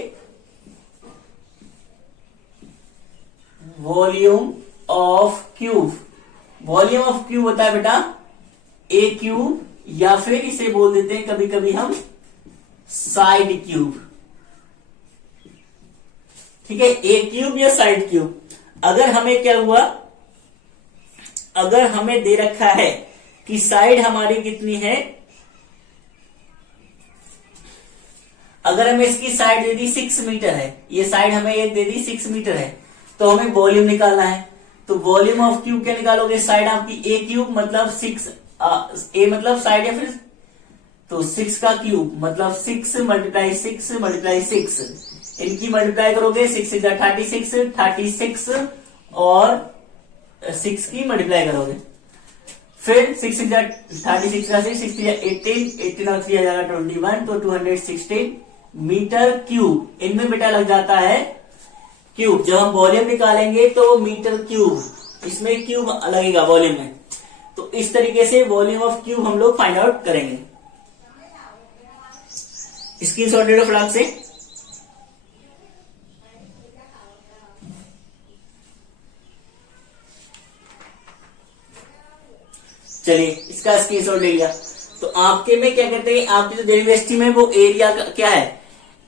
volume of cube. Volume of cube होता है बेटा ए क्यूब, या फिर इसे बोल देते हैं कभी कभी हम साइड क्यूब। ठीक है, ए क्यूब या साइड क्यूब। अगर हमें क्या हुआ, अगर हमें दे रखा है कि साइड हमारी कितनी है, अगर हमें इसकी साइड दे दी 6 मीटर है, ये साइड हमें एक दे दी 6 मीटर है, तो हमें वॉल्यूम निकालना है। तो वॉल्यूम ऑफ क्यूब क्या निकालोगे, साइड आपकी ए क्यूब मतलब 6, ए मतलब साइड या फिर, तो 6 का क्यूब मतलब 6 मल्टीप्लाई 6 मल्टीप्लाई 6, इनकी मल्टीप्लाई करोगे 6 जा 36, 36 और 6 की मल्टीप्लाई करोगे, फिर 6 जा 36 का 6 जा 18, 18 और 3 आ जाएगा 21, तो 216 मीटर क्यूब। इनमें बेटा लग जाता है क्यूब। जब हम वॉल्यूम निकालेंगे तो मीटर क्यूब, इसमें क्यूब लगेगा वॉल्यूम में। तो इस तरीके से वॉल्यूम ऑफ क्यूब हम लोग फाइंड आउट करेंगे। स्क्रीनशॉट ले लो फटाक से। चलिए इसका स्क्रीनशॉट ले लिया। तो आपके में क्या कहते हैं, आपकी जो यूनिवर्सिटी में वो एरिया का क्या है,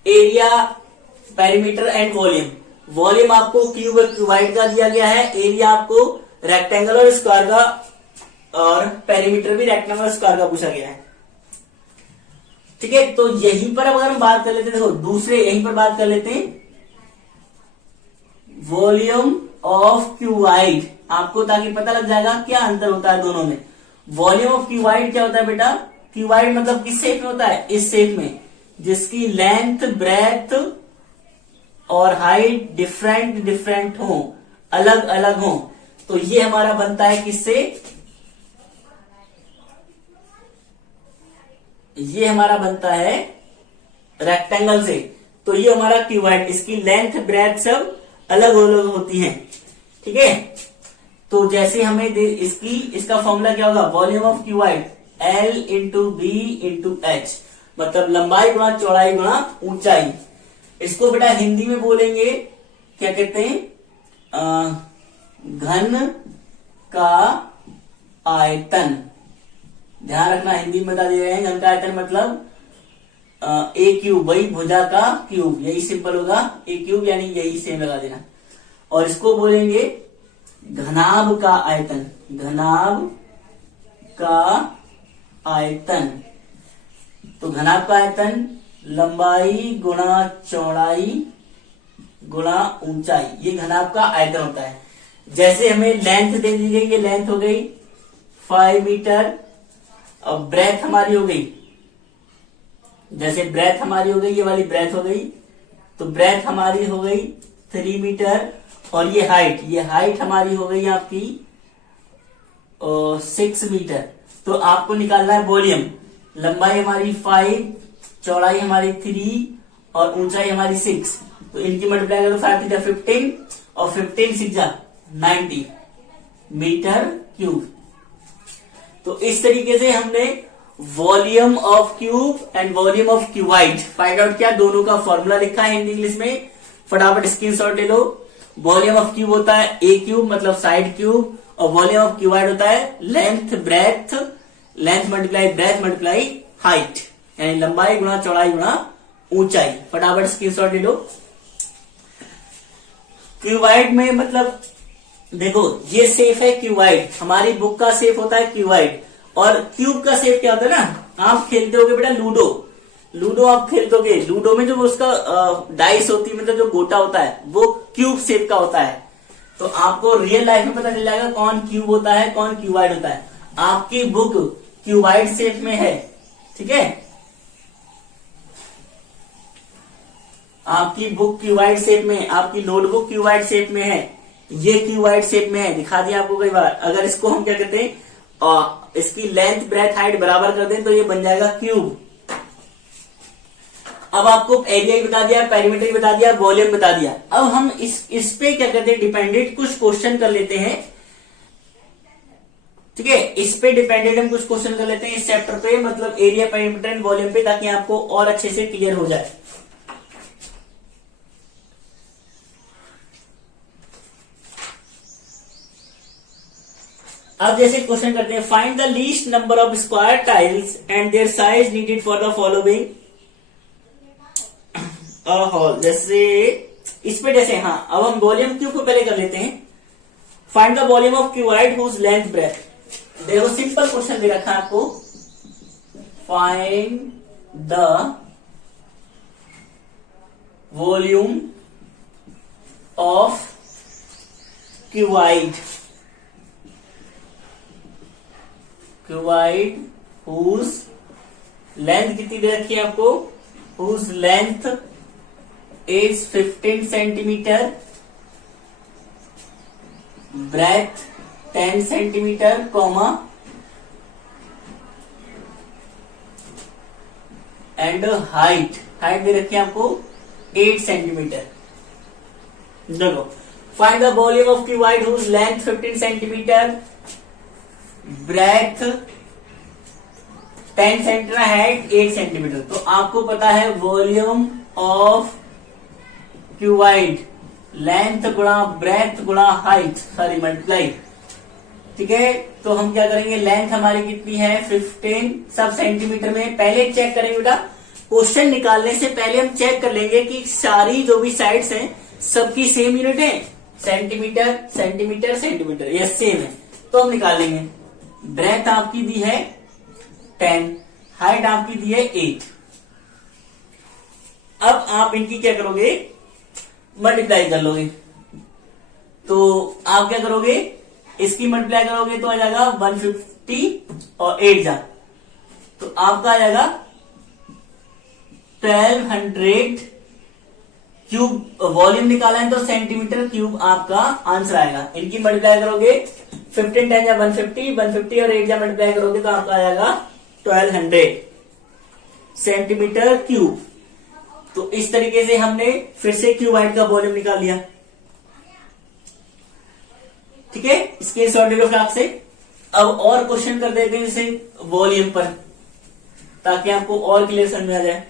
area, perimeter and volume. Volume आपको क्यूब और क्यूबाइड का दिया गया है, एरिया आपको रेक्टेंगल और स्क्वायर का, और पेरीमीटर भी रेक्टेंगल और स्क्वायर का पूछा गया है। ठीक है, तो यहीं पर अगर हम बात कर लेते हैं, देखो दूसरे यहीं पर बात कर लेते हैं वॉल्यूम ऑफ क्यूबाइड, आपको ताकि पता लग जाएगा क्या अंतर होता है दोनों में। वॉल्यूम ऑफ क्यूबाइड क्या होता है बेटा, क्यूबाइड मतलब किस शेप में होता है, इस शेप में, जिसकी लेंथ ब्रेथ और हाइट डिफरेंट डिफरेंट हो, अलग अलग हो। तो ये हमारा बनता है किससे, ये हमारा बनता है रेक्टेंगल से। तो ये हमारा क्यूबाइड, इसकी लेंथ ब्रेथ सब अलग अलग होती हैं। ठीक है, तो जैसे हमें इसका फॉर्मूला क्या होगा, volume of cuboid L into B into H, मतलब लंबाई गुणा चौड़ाई गुणा ऊंचाई। इसको बेटा हिंदी में बोलेंगे क्या कहते हैं, घन का आयतन। ध्यान रखना, हिंदी में बता दे रहे हैं, घन का आयतन मतलब ए क्यूब, वही भुजा का क्यूब, यही सिंपल होगा, ए क्यूब यानी यही सेम लगा देना। और इसको बोलेंगे घनाभ का आयतन, घनाभ का आयतन। तो घनाभ का आयतन लंबाई गुणा चौड़ाई गुणा ऊंचाई, ये घनाभ का आयतन होता है। जैसे हमें लेंथ दे दी गई, ये लेंथ हो गई 5 मीटर, और ब्रेथ हमारी हो गई, जैसे ब्रेथ हमारी हो गई, ये वाली ब्रेथ हो गई, तो ब्रेथ हमारी हो गई 3 मीटर, और ये हाइट हमारी हो गई आपकी 6 मीटर। तो आपको निकालना है वॉल्यूम, लंबाई हमारी 5, चौड़ाई हमारी 3 और ऊंचाई हमारी 6, तो इनकी मल्टीप्लाई करो 5 3 15 और 15 6 90 मीटर क्यूब। तो इस तरीके से हमने volume of cube and volume of cuboid find out किया। दोनों का फॉर्मूला लिखा है हिंदी इंग्लिश में, फटाफट स्क्रीनशॉट ले लो। वॉल्यूम ऑफ क्यूब होता है ए क्यूब मतलब साइड क्यूब, और वॉल्यूम ऑफ क्यूबाइड होता है length breadth, length multiply breath multiply height, यानी लंबाई गुणा चौड़ाई गुणा ऊंचाई। फटाफट स्क्रीनशॉट ले लो। क्यूबाइड में मतलब देखो ये शेप है क्यूबाइड, हमारी बुक का शेप होता है क्यूबाइड, और क्यूब का शेप क्या होता है ना, आप खेलते होगे बेटा लूडो, लूडो आप खेलते होगे, लूडो में जो उसका डाइस होती है, मतलब जो गोटा होता है वो क्यूब शेप का होता है। तो आपको रियल लाइफ में पता चल जाएगा कौन क्यूब होता है कौन क्यूबाइड होता है। आपकी बुक क्यूबाइड शेप में है, ठीक है। आपकी बुक क्यूबाइड शेप में, आपकी नोटबुक क्यूबाइड शेप में है, ये क्यूबाइड शेप में है, दिखा दिया आपको कई बार। अगर इसको हम क्या कहते हैं, इसकी लेंथ ब्रेथ हाइट बराबर कर दें तो ये बन जाएगा क्यूब। अब आपको एरिया ही बता दिया, पेरीमीटर ही बता दिया, वॉल्यूम बता दिया। अब हम इस पे क्या कहते हैं, डिपेंडेंट कुछ क्वेश्चन कर लेते हैं। ठीक है, इस पे डिपेंडेंट हम कुछ क्वेश्चन कर लेते हैं इस चैप्टर पे, मतलब एरिया, पेरीमीटर एंड वॉल्यूम पे, ताकि आपको और अच्छे से क्लियर हो जाए। अब जैसे क्वेश्चन करते हैं, find the least number of square tiles and their size needed for the following hall. जैसे इस पे जैसे, हाँ, अब हम वॉल्यूम क्यूब को पहले कर लेते हैं। Find the volume of cuboid whose length breadth. देखो सिंपल क्वेश्चन दे रखा है आपको, find the volume of cuboid whose length कितनी दे रखी है आपको, whose length is 15 centimetre, breadth 10 centimetre, comma and height दे रखी है आपको 8 सेंटीमीटर। देखो, find the volume of cuboid whose length 15 centimetre, breadth 10 centimetre, height 8 centimetre. तो आपको पता है वॉल्यूम ऑफ क्यूबाइड, लेंथ गुणा ब्रेथ गुणा हाइट, सॉरी मल्टीप्लाई। ठीक है, तो हम क्या करेंगे, लेंथ हमारी कितनी है 15, सब सेंटीमीटर में। पहले चेक करेंगे बेटा, क्वेश्चन निकालने से पहले हम चेक कर लेंगे कि सारी जो भी साइड्स हैं सबकी सेम यूनिट है, सेंटीमीटर सेंटीमीटर सेंटीमीटर, ये सेम है, तो हम निकाल लेंगे। ब्रेथ आपकी दी है 10, हाइट आपकी दी है 8। अब आप इनकी क्या करोगे, मल्टीप्लाई कर लोगे। तो आप क्या करोगे, इसकी मल्टीप्लाई करोगे तो आ जाएगा 150 और 8 जा, तो आपका आ जाएगा 1200 क्यूब। वॉल्यूम निकाला है तो सेंटीमीटर क्यूब आपका आंसर आएगा। इनकी मल्टीप्लाई करोगे 15 10 या 150, 150 और 8 जा मल्टीप्लाई करोगे तो आपका आ जाएगा 1200 सेंटीमीटर क्यूब। तो इस तरीके से हमने फिर से क्यूबाइड का वॉल्यूम निकाल लिया। ठीक है, इसके शॉर्ट आपसे अब और क्वेश्चन कर देते हैं जैसे वॉल्यूम पर, ताकि आपको और क्लियर समझ में आ जाए।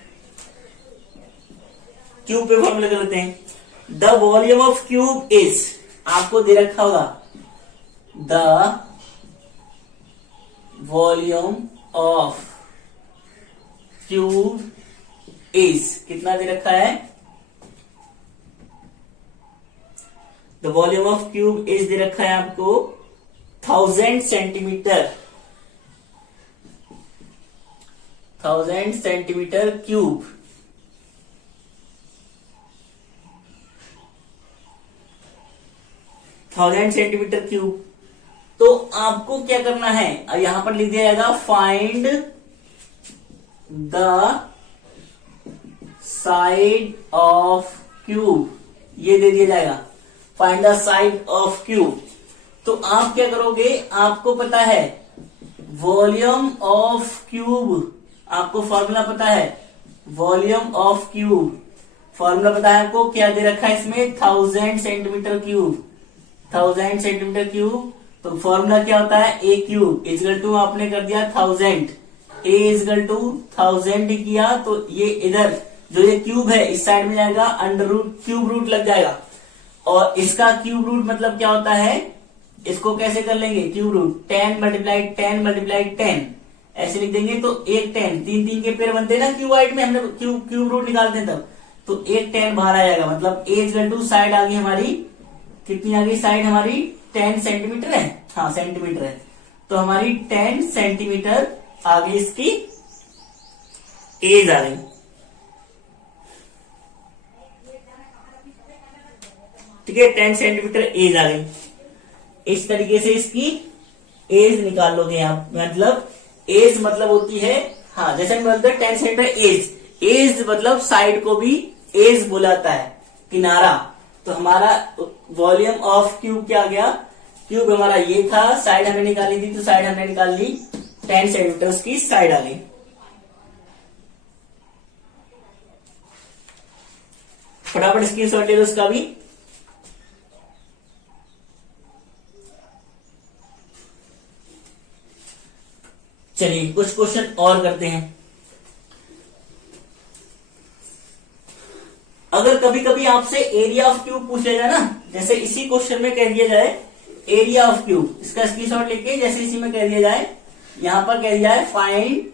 क्यूब पे फॉर्मूला कर लेते हैं, the volume of cube is, आपको दे रखा होगा the volume of cube is, कितना दे रखा है, the volume of cube is they रखा है आपको 1000 centimetre, 1000 centimetre cube. Centimetre cube. तो आपको क्या करना है, यहां पर लिख दिया जाएगा find the side of cube, ये दे दिया जाएगा find the side of cube. तो आप क्या करोगे, आपको पता है वॉल्यूम ऑफ क्यूब, आपको फॉर्मूला पता है वॉल्यूम ऑफ क्यूब, फॉर्मूला पता है आपको, क्या दे रखा है इसमें 1000 सेंटीमीटर क्यूब, 1000 सेंटीमीटर क्यूब। तो फॉर्मूला क्या होता है, ए क्यूब इजगल टू, आपने कर दिया 1000, ए इजगल टू 1000 किया तो ये इधर जो ये क्यूब है इस साइड में जाएगा, अंडर रूट क्यूब रूट लग जाएगा। और इसका क्यूब रूट मतलब क्या होता है, इसको कैसे कर लेंगे, क्यूब रूट 10 मल्टीप्लाई 10 मल्टीप्लाई 10 ऐसे लिख देंगे। तो एक 10, 3 के पेयर बनते हैं ना क्यूबाइड में, हमने क्यूब रूट निकालते हैं तब, तो एक 10 बाहर आ जाएगा। मतलब ए इजगल टू साइड आ गई हमारी, कितनी आ गई साइड हमारी 10 सेंटीमीटर है, हाँ सेंटीमीटर है, तो हमारी 10 सेंटीमीटर आ गई, इसकी एज आ गई। ठीक है, 10 सेंटीमीटर एज आ गई। इस तरीके से इसकी एज निकाल लोगे आप, मतलब एज मतलब होती है, हाँ जैसे हम बोलते हैं 10 सेंटीमीटर एज, एज मतलब साइड को भी एज बुलाता है, किनारा। तो हमारा वॉल्यूम ऑफ क्यूब क्या आ गया, क्यूब हमारा ये था, साइड हमें निकाली थी, तो साइड हमने निकाल ली 10 सेंटीमीटर की साइड आ गई। फटाफट स्क्रीनशॉट ले लो उसका भी। चलिए कुछ क्वेश्चन और करते हैं। अगर कभी कभी आपसे एरिया ऑफ क्यूब पूछ लेगा ना, जैसे इसी क्वेश्चन में कह दिया जाए एरिया ऑफ क्यूब, इसका स्क्रीनशॉट लेके जैसे इसी में कह दिया जाए, यहां पर कह दिया जाए फाइंड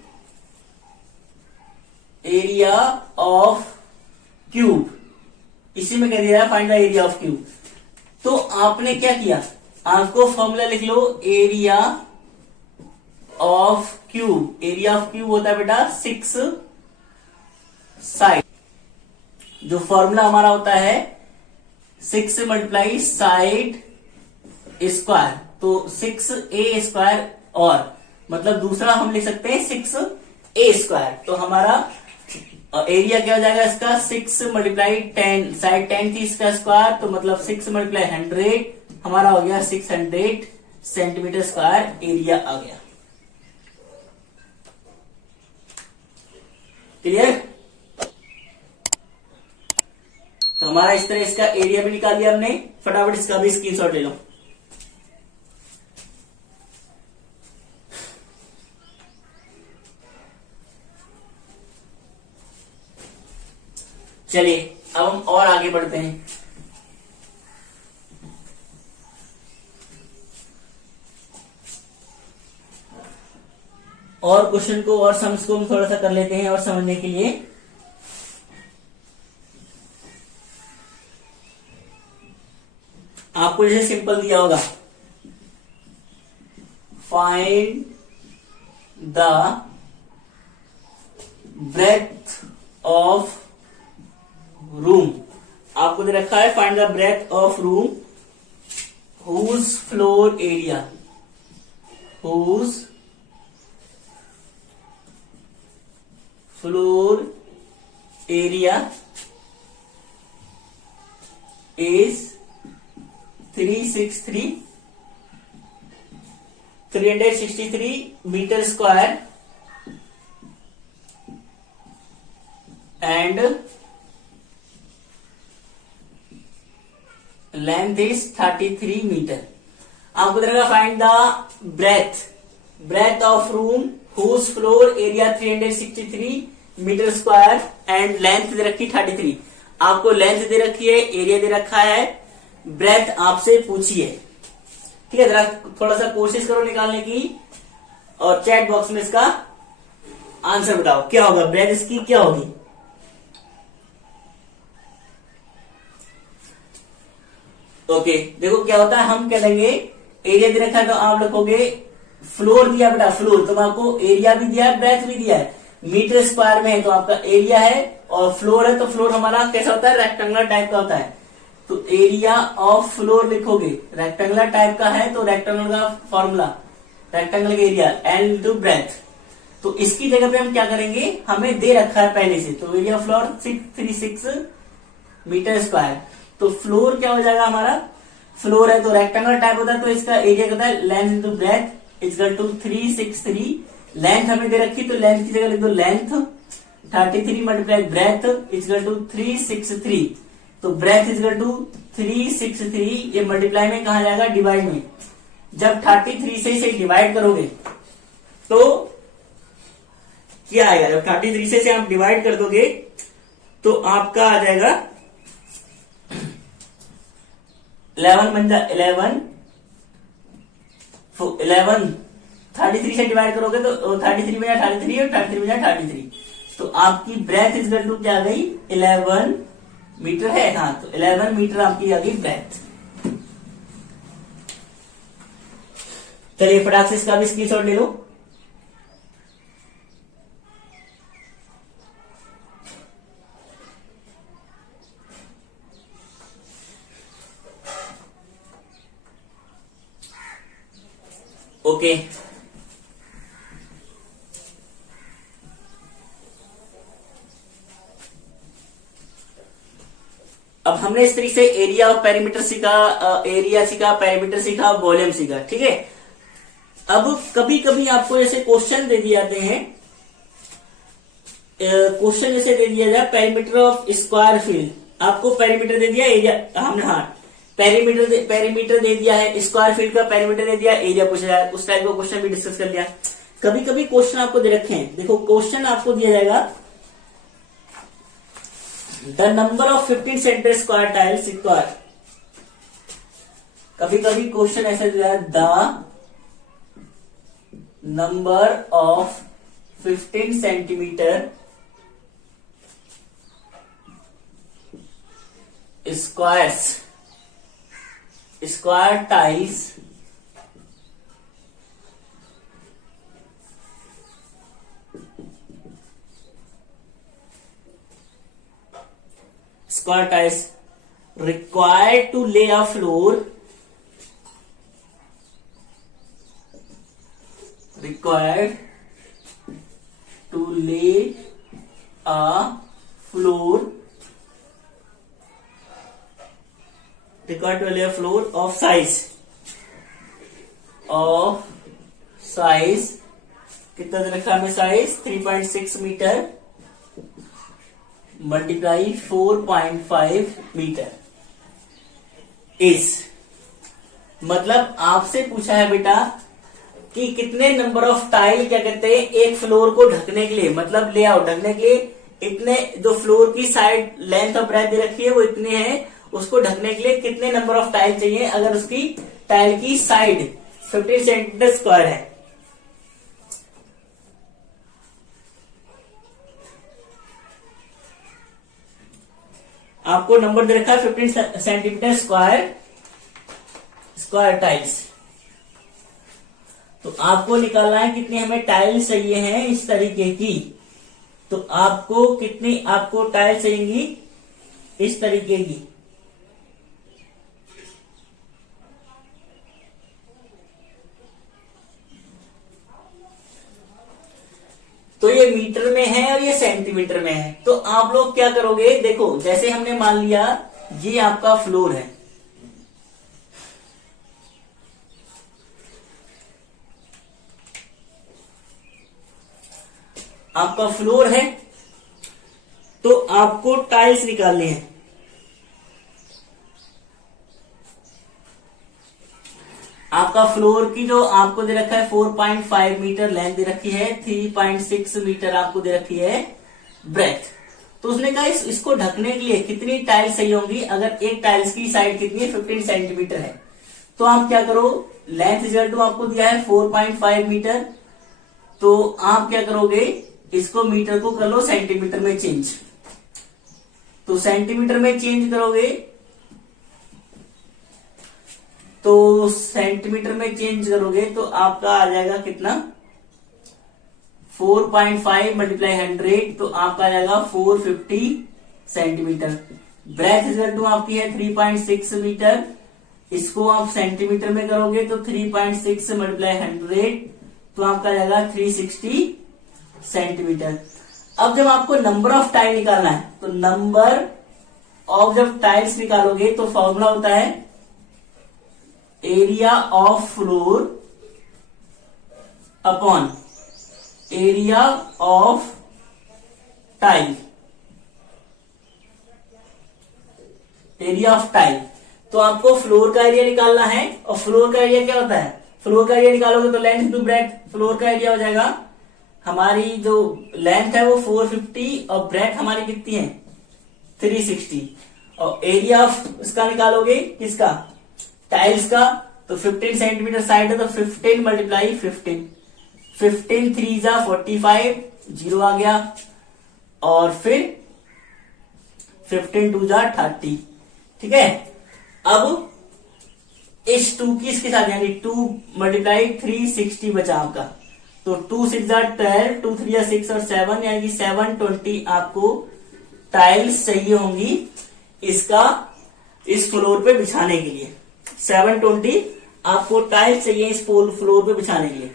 एरिया ऑफ क्यूब, इसी में कह दिया जाए find the area of cube. तो आपने क्या किया, आपको फॉर्मूला लिख लो area of cube. Area of cube होता है बेटा 6 साइड, जो फॉर्मूला हमारा होता है 6 मल्टीप्लाई साइड स्क्वायर, तो 6a स्क्वायर, और मतलब दूसरा हम लिख सकते हैं 6a स्क्वायर। तो हमारा एरिया क्या हो जाएगा इसका 6 मल्टीप्लाई 10, साइड 10 थी इसका स्क्वायर, तो मतलब 6 मल्टीप्लाई 100 हमारा हो गया 600 सेंटीमीटर स्क्वायर एरिया आ गया। क्लियर? तो हमारा इस तरह इसका एरिया भी निकाल लिया हमने। फटाफट इसका भी स्क्रीनशॉट ले लो। चलिए अब हम और आगे बढ़ते हैं। और क्वेश्चन को और सम्स को हम थोड़ा सा कर लेते हैं और समझने के लिए। आपको जैसे सिंपल दिया होगा, find the breadth of room, आपको दे रखा है find the breadth of room whose floor area, whose floor area is 363 metre square and length is 33 metre. आपको देगा find the breadth of room whose floor area 363 metre square and length दे रखी 33। आपको लेंथ दे रखी है, एरिया दे रखा है, ब्रेथ आपसे पूछिए। ठीक है, जरा थोड़ा सा कोशिश करो निकालने की और चैट बॉक्स में इसका आंसर बताओ क्या होगा, ब्रेथ इसकी क्या होगी। ओके देखो क्या होता है, हम कह देंगे एरिया दे रखा है तो आप लिखोगे फ्लोर दिया बेटा, फ्लोर तो आपको एरिया भी दिया है ब्रेथ भी दिया है, मीटर स्क्वायर में है तो आपका एरिया है, और फ्लोर है तो फ्लोर हमारा कैसा होता है रेक्टेंगुलर टाइप का होता है, तो एरिया ऑफ फ्लोर लिखोगे, रेक्टेंगुलर टाइप का है तो रेक्टेंगल का फॉर्मूला रेक्टेंगल का एरिया एल टू ब्रेथ। तो इसकी जगह पे हम क्या करेंगे, हमें दे रखा है पहले से, तो एरिया फ्लोर 636 मीटर स्क्वायर। तो फ्लोर क्या हो जाएगा हमारा, फ्लोर है तो रेक्टेंगल टाइप होता है, तो इसका एरिया कहता है length into breadth equal to 363। Length हमें दे रखी तो लेंथ की जगह लिख दो length 33 multiply breadth equal to 363। तो ब्रेथ इक्वल टू 363, ये मल्टीप्लाई में कहा जाएगा डिवाइड में। जब 33 से इसे डिवाइड करोगे तो क्या आएगा, जब 33 से आप डिवाइड कर दोगे तो आपका आ जाएगा 11 बन जा 11 33 से डिवाइड करोगे तो 33 बजा 33 और 33 बजा 33। तो आपकी ब्रेथ इक्वल टू क्या आ गई 11 मीटर है, हाँ तो 11 मीटर आपकी आ गई ब्रेथ। चलिए फटाक से इसका भी स्क्रीनशॉट ले लो। ओके अब हमने इस तरीके से एरिया ऑफ पेरीमीटर सीखा, एरिया सीखा, पेरीमीटर सीखा, वॉल्यूम सीखा, ठीक है। अब कभी कभी आपको ऐसे क्वेश्चन दे दिए जाते हैं, क्वेश्चन जैसे दे दिया जाए पेरीमीटर ऑफ स्क्वायर फील्ड, आपको पेरीमीटर दे दिया, एरिया हमने, हाँ पेरीमीटर दे दिया है, स्क्वायर फील्ड का पेरीमीटर दे दिया, एरिया पूछा जाए, उस टाइप का क्वेश्चन भी डिस्कस कर लिया। कभी कभी क्वेश्चन आपको दे रखे हैं, देखो क्वेश्चन आपको दिया जाएगा the number of 15 centimetre square tiles require. कभी कभी क्वेश्चन ऐसे दिया है the number of 15 centimetre square tiles required to lay a floor, required to lay a floor, required to lay a floor of size कितना दे रखा हमें, साइज 3.6 मीटर मल्टीप्लाई 4.5 मीटर इस, मतलब आपसे पूछा है बेटा कि कितने नंबर ऑफ टाइल क्या कहते हैं एक फ्लोर को ढकने के लिए, मतलब लेआउट ढकने के लिए इतने, जो फ्लोर की साइड लेंथ और ब्रेथ दे रखी है वो इतने हैं, उसको ढकने के लिए कितने नंबर ऑफ टाइल चाहिए अगर उसकी टाइल की साइड 15 सेंटीमीटर स्क्वायर है। आपको नंबर दे रखा है 15 सेंटीमीटर स्क्वायर टाइल्स, तो आपको निकालना है कितनी हमें टाइल चाहिए हैं इस तरीके की, तो आपको कितनी आपको टाइल चाहिएगी इस तरीके की, तो ये मीटर में है और ये सेंटीमीटर में है। तो आप लोग क्या करोगे, देखो जैसे हमने मान लिया ये आपका फ्लोर है, आपका फ्लोर है, तो आपको टाइल्स निकालने हैं। आपका फ्लोर की जो आपको दे रखा है 4.5 मीटर लेंथ दे रखी है, 3.6 मीटर आपको दे रखी है ब्रेथ, तो उसने कहा इसको ढकने के लिए कितनी टाइल्स चाहिए होंगी, अगर एक टाइल्स की साइड कितनी है 15 सेंटीमीटर है, तो आप क्या करो, लेंथ इक्वल टू आपको दिया है 4.5 मीटर, तो आप क्या करोगे इसको मीटर को कर लो सेंटीमीटर में चेंज, तो सेंटीमीटर में चेंज करोगे तो सेंटीमीटर में चेंज करोगे तो आपका आ जाएगा कितना 4.5 मल्टीप्लाई 100, तो आपका आ जाएगा 450 सेंटीमीटर। ब्रेथ इक्वल टू आपकी है 3.6 मीटर, इसको आप सेंटीमीटर में करोगे तो 3.6 मल्टीप्लाई 100, तो आपका आ जाएगा 360 सेंटीमीटर। अब जब आपको नंबर ऑफ टाइल निकालना है तो नंबर ऑफ जब टाइल्स निकालोगे तो फॉर्मूला होता है area of floor upon area of tile, area of tile. तो आपको फ्लोर का एरिया निकालना है, और फ्लोर का एरिया क्या होता है, फ्लोर का एरिया निकालोगे तो लेंथ टू ब्रेथ, फ्लोर का एरिया हो जाएगा हमारी जो लेंथ है वो 450 और ब्रेथ हमारी कितनी है 360, और एरिया ऑफ इसका निकालोगे किसका, टाइल्स का, तो 15 सेंटीमीटर साइड है तो 15 मल्टीप्लाई 15, 15 3 जा 45, जीरो आ गया, और फिर 15 2 जा 30, ठीक है। अब इस 2 की इसके साथ यानी 2 मल्टीप्लाई 360 बचा आपका, तो 2 6 जा 12, 2 3 जा 6 और 7 यानी कि 720 आपको टाइल्स चाहिए होंगी इसका इस फ्लोर पे बिछाने के लिए, 720 आपको टाइल्स चाहिए इस फ्लोर पे बिछाने के लिए।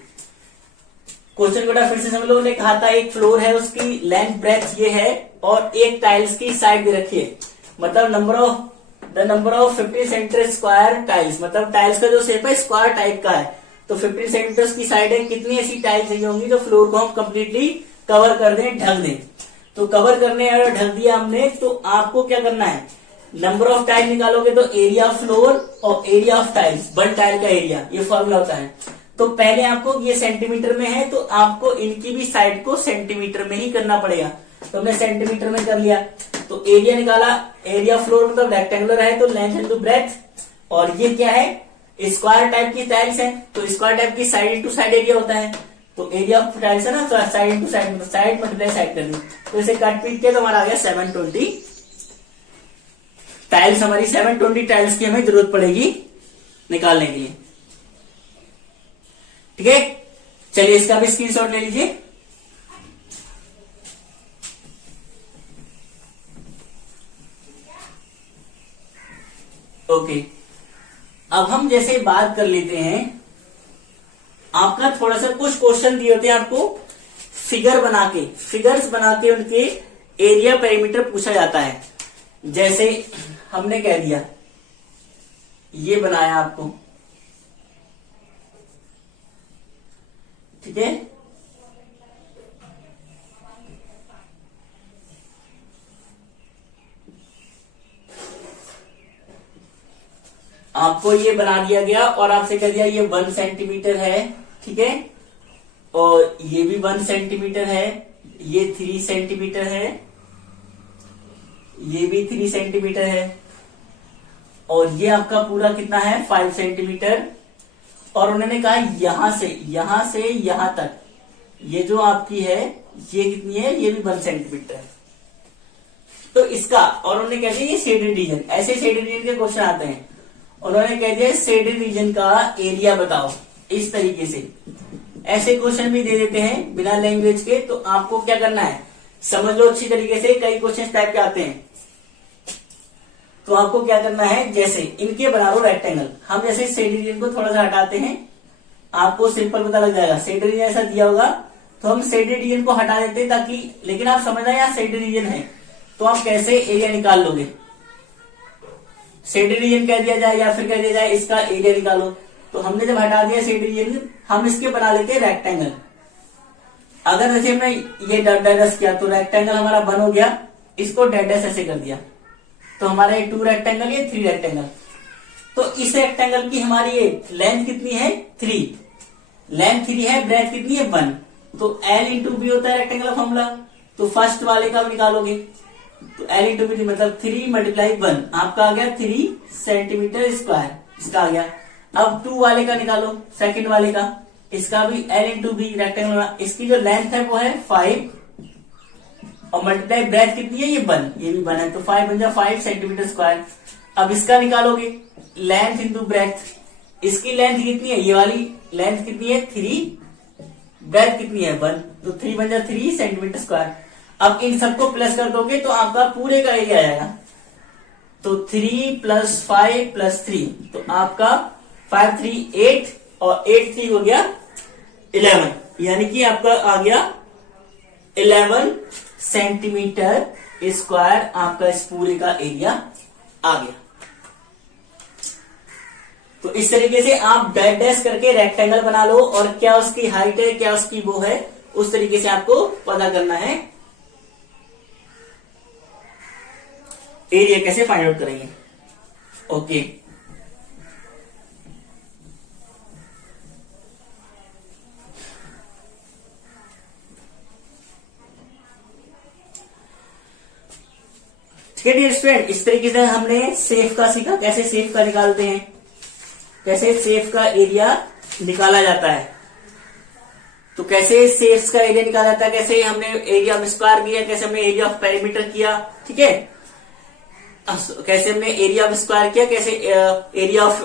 क्वेश्चन बेटा फिर से समझ लो, कहा था एक फ्लोर है उसकी लेंथ ब्रेथ ये है और एक टाइल्स की साइड दे रखी है, मतलब the number of 50 centimetre square tiles, मतलब टाइल्स का जो शेप है स्क्वायर टाइप का है, तो 50 सेंटीमीटर की साइड है, कितनी ऐसी टाइल्स चाहिए होंगी जो फ्लोर को हम कंप्लीटली कवर कर दें, ढक दें। तो कवर करने और ढक दिया हमने, तो आपको क्या करना है, नंबर ऑफ टाइल निकालोगे तो एरिया फ्लोर और area of tiles, one tile का एरिया, ये फॉर्मूला होता है। तो पहले आपको ये सेंटीमीटर में है, तो आपको इनकी भी साइड को सेंटीमीटर में ही करना पड़ेगा। तो हमने सेंटीमीटर में कर लिया, तो एरिया निकाला, एरिया फ्लोर मतलब रेक्टेंगुलर है तो लेंथ इंटू ब्रेथ, और ये क्या है, स्क्वायर टाइप की टाइल्स है, तो स्क्वायर टाइप की साइड इंटू साइड एरिया होता है, तो एरिया ऑफ टाइल्स है ना, तो side into side, side multiply side कर दी, तो इसे काट पीट के तो हमारा आ गया 720 टाइल्स। हमारी 720 टाइल्स की हमें जरूरत पड़ेगी निकालने के लिए, ठीक है। चलिए इसका भी स्क्रीनशॉट ले लीजिए। ओके, अब हम जैसे बात कर लेते हैं, आपका थोड़ा सा कुछ क्वेश्चन दिए होते हैं आपको, फिगर्स बना के उनके एरिया पेरीमीटर पूछा जाता है। जैसे हमने कह दिया, ये बनाया आपको, ठीक है, आपको ये बना दिया गया और आपसे कह दिया ये 1 सेंटीमीटर है, ठीक है, और ये भी 1 सेंटीमीटर है, ये 3 सेंटीमीटर है, ये भी 3 सेंटीमीटर है, और ये आपका पूरा कितना है 5 सेंटीमीटर। और उन्होंने कहा यहां से यहां तक ये जो आपकी है ये कितनी है, ये भी 1 सेंटीमीटर है। तो इसका, और उन्होंने कह दिया ये शेडेड रीजन, ऐसे शेडेड रीजन के क्वेश्चन आते हैं। उन्होंने कह दिया शेडेड रीजन का एरिया बताओ, इस तरीके से ऐसे क्वेश्चन भी दे देते हैं बिना लैंग्वेज के। तो आपको क्या करना है, समझ लो अच्छी तरीके से, कई क्वेश्चन टाइप के आते हैं। तो आपको क्या करना है, जैसे इनके बना लो रेक्टेंगल, हम जैसे शेडेड रीजन को थोड़ा सा हटाते हैं, आपको सिंपल पता लग जाएगा। शेडेड रीजन ऐसा दिया होगा तो हम शेडेड रीजन को हटा देते हैं, ताकि, लेकिन आप समझना यहाँ शेडेड रीजन है तो आप कैसे एरिया निकाल लोगे। शेडेड रीजन कह दिया जाए या फिर कह दिया जाए इसका एरिया निकालो, तो हमने जब हटा दिया शेडेड रीजन, हम इसके बना लेते हैं रेक्टेंगल। अगर जैसे हमने ये डैश किया तो रेक्टेंगल हमारा 1 हो गया, इसको डैश ऐसे कर दिया तो हमारा ये 2 रेक्टेंगल, ये 3 रेक्टेंगल। तो इस रेक्टेंगल की हमारी ये लेंथ कितनी है 3, लेंथ 3 है, ब्रेथ कितनी है 1, तो L इंटू बी होता है रेक्टेंगल का फॉर्मूला। तो फर्स्ट वाले का निकालोगे तो L इंटू बी मतलब 3 मल्टीप्लाई 1, आपका आ गया 3 सेंटीमीटर स्क्वायर, इसका आ गया। अब 2 वाले का निकालो, सेकंड वाले का, इसका भी L इंटू बी रेक्टेंगल, इसकी जो लेंथ है वो है 5 और मल्टीप्लाई ब्रेथ कितनी है ये 1, ये भी 1 है, तो 5 बन जाए 5 सेंटीमीटर स्क्वायर। अब इसका निकालोगे लेंथ इंटू ब्रेथ, इसकी लेंथ कितनी है, ये वाली लेंथ कितनी है 3, ब्रेथ कितनी है 1, तो 3 बन जाए 3 सेंटीमीटर स्क्वायर। अब इन सबको प्लस कर दोगे तो आपका पूरे का एरिया आएगा, तो 3 + 5 + 3, तो आपका 5 3 8 और 8 3 हो गया 11, यानी कि आपका आ गया 11 सेंटीमीटर स्क्वायर, आपका इस पूरे का एरिया आ गया। तो इस तरीके से आप डैश करके रेक्टेंगल बना लो, और क्या उसकी हाइट है, क्या उसकी वो है, उस तरीके से आपको पता करना है एरिया कैसे फाइंड आउट करेंगे। ओके, ठीक है डियर स्टूडेंट, इस तरीके से हमने सेफ का सीखा, कैसे सेफ का निकालते हैं, कैसे सेफ का एरिया निकाला जाता है। तो कैसे सेफ्स का एरिया निकाला जाता है, कैसे हमने एरिया ऑफ स्क्वायर किया, कैसे हमने एरिया ऑफ पेरीमीटर किया, ठीक है, कैसे हमने एरिया ऑफ स्क्वायर किया, कैसे एरिया ऑफ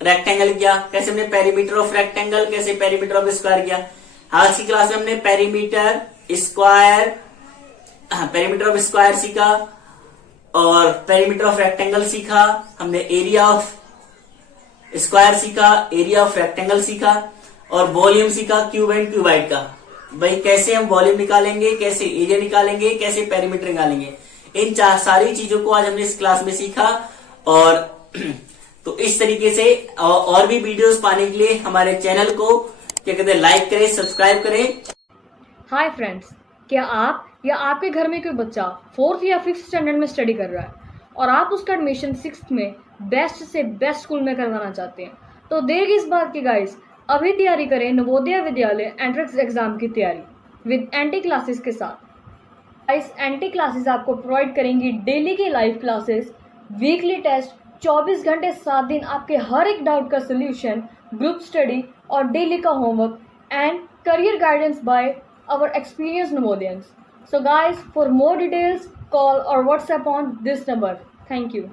रेक्टेंगल किया, कैसे हमने पेरीमीटर ऑफ रेक्टेंगल, कैसे पेरीमीटर ऑफ स्क्वायर किया। आज की क्लास में हमने perimeter square, perimeter of square सीखा और पेरीमीटर ऑफ रेक्टेंगल सीखा, हमने एरिया ऑफ स्क्वायर सीखा, एरिया ऑफ रेक्टेंगल सीखा, और वॉल्यूम सीखा क्यूब एंड क्यूबाइड का। भाई कैसे हम वॉल्यूम निकालेंगे, कैसे एरिया निकालेंगे, कैसे पेरीमीटर निकालेंगे, इन सारी चीजों को आज हमने इस क्लास में सीखा। और तो इस तरीके से और भी वीडियोस पाने के लिए हमारे चैनल को क्या कहते हैं, लाइक करें, सब्सक्राइब करें। हाय फ्रेंड्स, क्या आप या आपके घर में कोई बच्चा 4th या 5th स्टैंडर्ड में स्टडी कर रहा है और आप उसका एडमिशन 6th में बेस्ट से बेस्ट स्कूल में करवाना चाहते हैं, तो देर किस बात की गाइस, अभी तैयारी करें नवोदय विद्यालय एंट्रेंस एग्जाम की तैयारी विद एंटी क्लासेस के साथ। गाइस, एंटी क्लासेस आपको प्रोवाइड करेंगी डेली की लाइव क्लासेस, वीकली टेस्ट, 24 घंटे 7 दिन आपके हर एक डाउट का सोल्यूशन, ग्रुप स्टडी और डेली का homework and career guidance by our experienced Navodayans. So guys, for more details, call or WhatsApp on this number. Thank you.